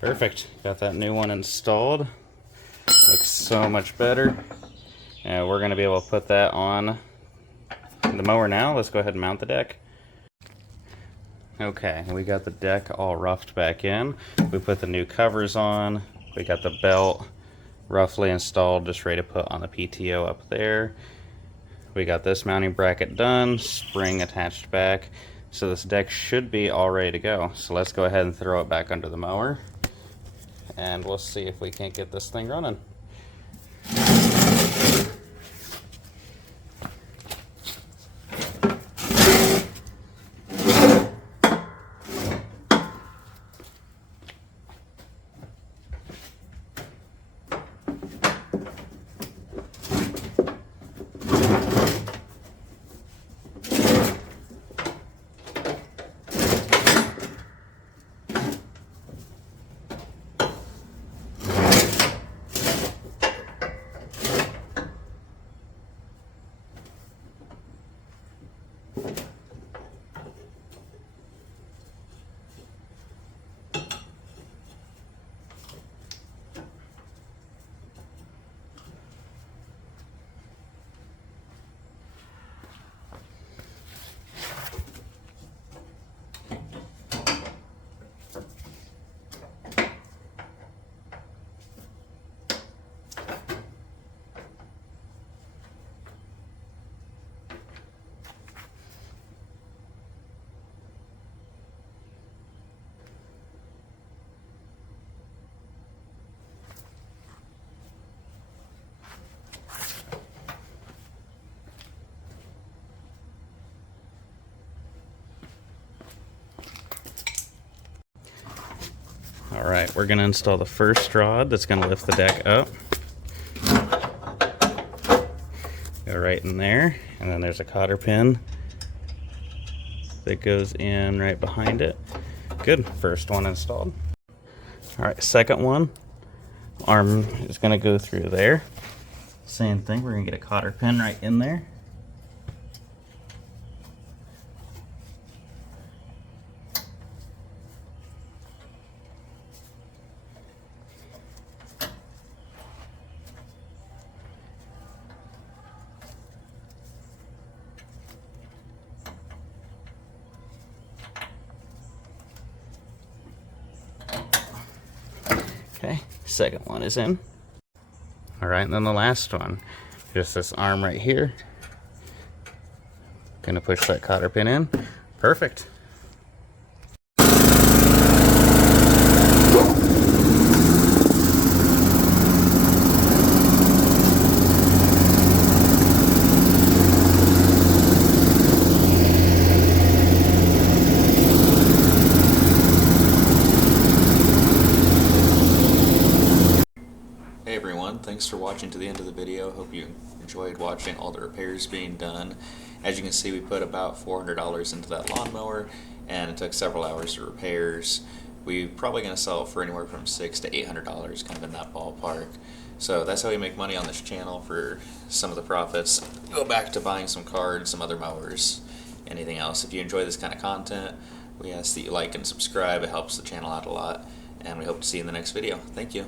Perfect. Got that new one installed. Looks so much better. And we're going to be able to put that on the mower now. Let's go ahead and mount the deck. Okay, we got the deck all roughed back in. We put the new covers on. We got the belt roughly installed, just ready to put on the PTO up there. We got this mounting bracket done, spring attached back. So this deck should be all ready to go. So let's go ahead and throw it back under the mower, and we'll see if we can't get this thing running. Alright, we're going to install the first rod that's going to lift the deck up. Go right in there, and then there's a cotter pin that goes in right behind it. Good, first one installed. Alright, second one. Arm is going to go through there. Same thing, we're going to get a cotter pin right in there. Okay, second one is in. Alright, and then the last one, just this arm right here. Gonna push that cotter pin in. Perfect. Hey everyone, thanks for watching to the end of the video. Hope you enjoyed watching all the repairs being done. As you can see, we put about $400 into that lawnmower, and it took several hours of repairs. We're probably going to sell it for anywhere from $600 to $800, kind of in that ballpark. So that's how we make money on this channel. For some of the profits go back to buying some cards, some other mowers, anything else. If you enjoy this kind of content, we ask that you like and subscribe. It helps the channel out a lot, and we hope to see you in the next video. Thank you.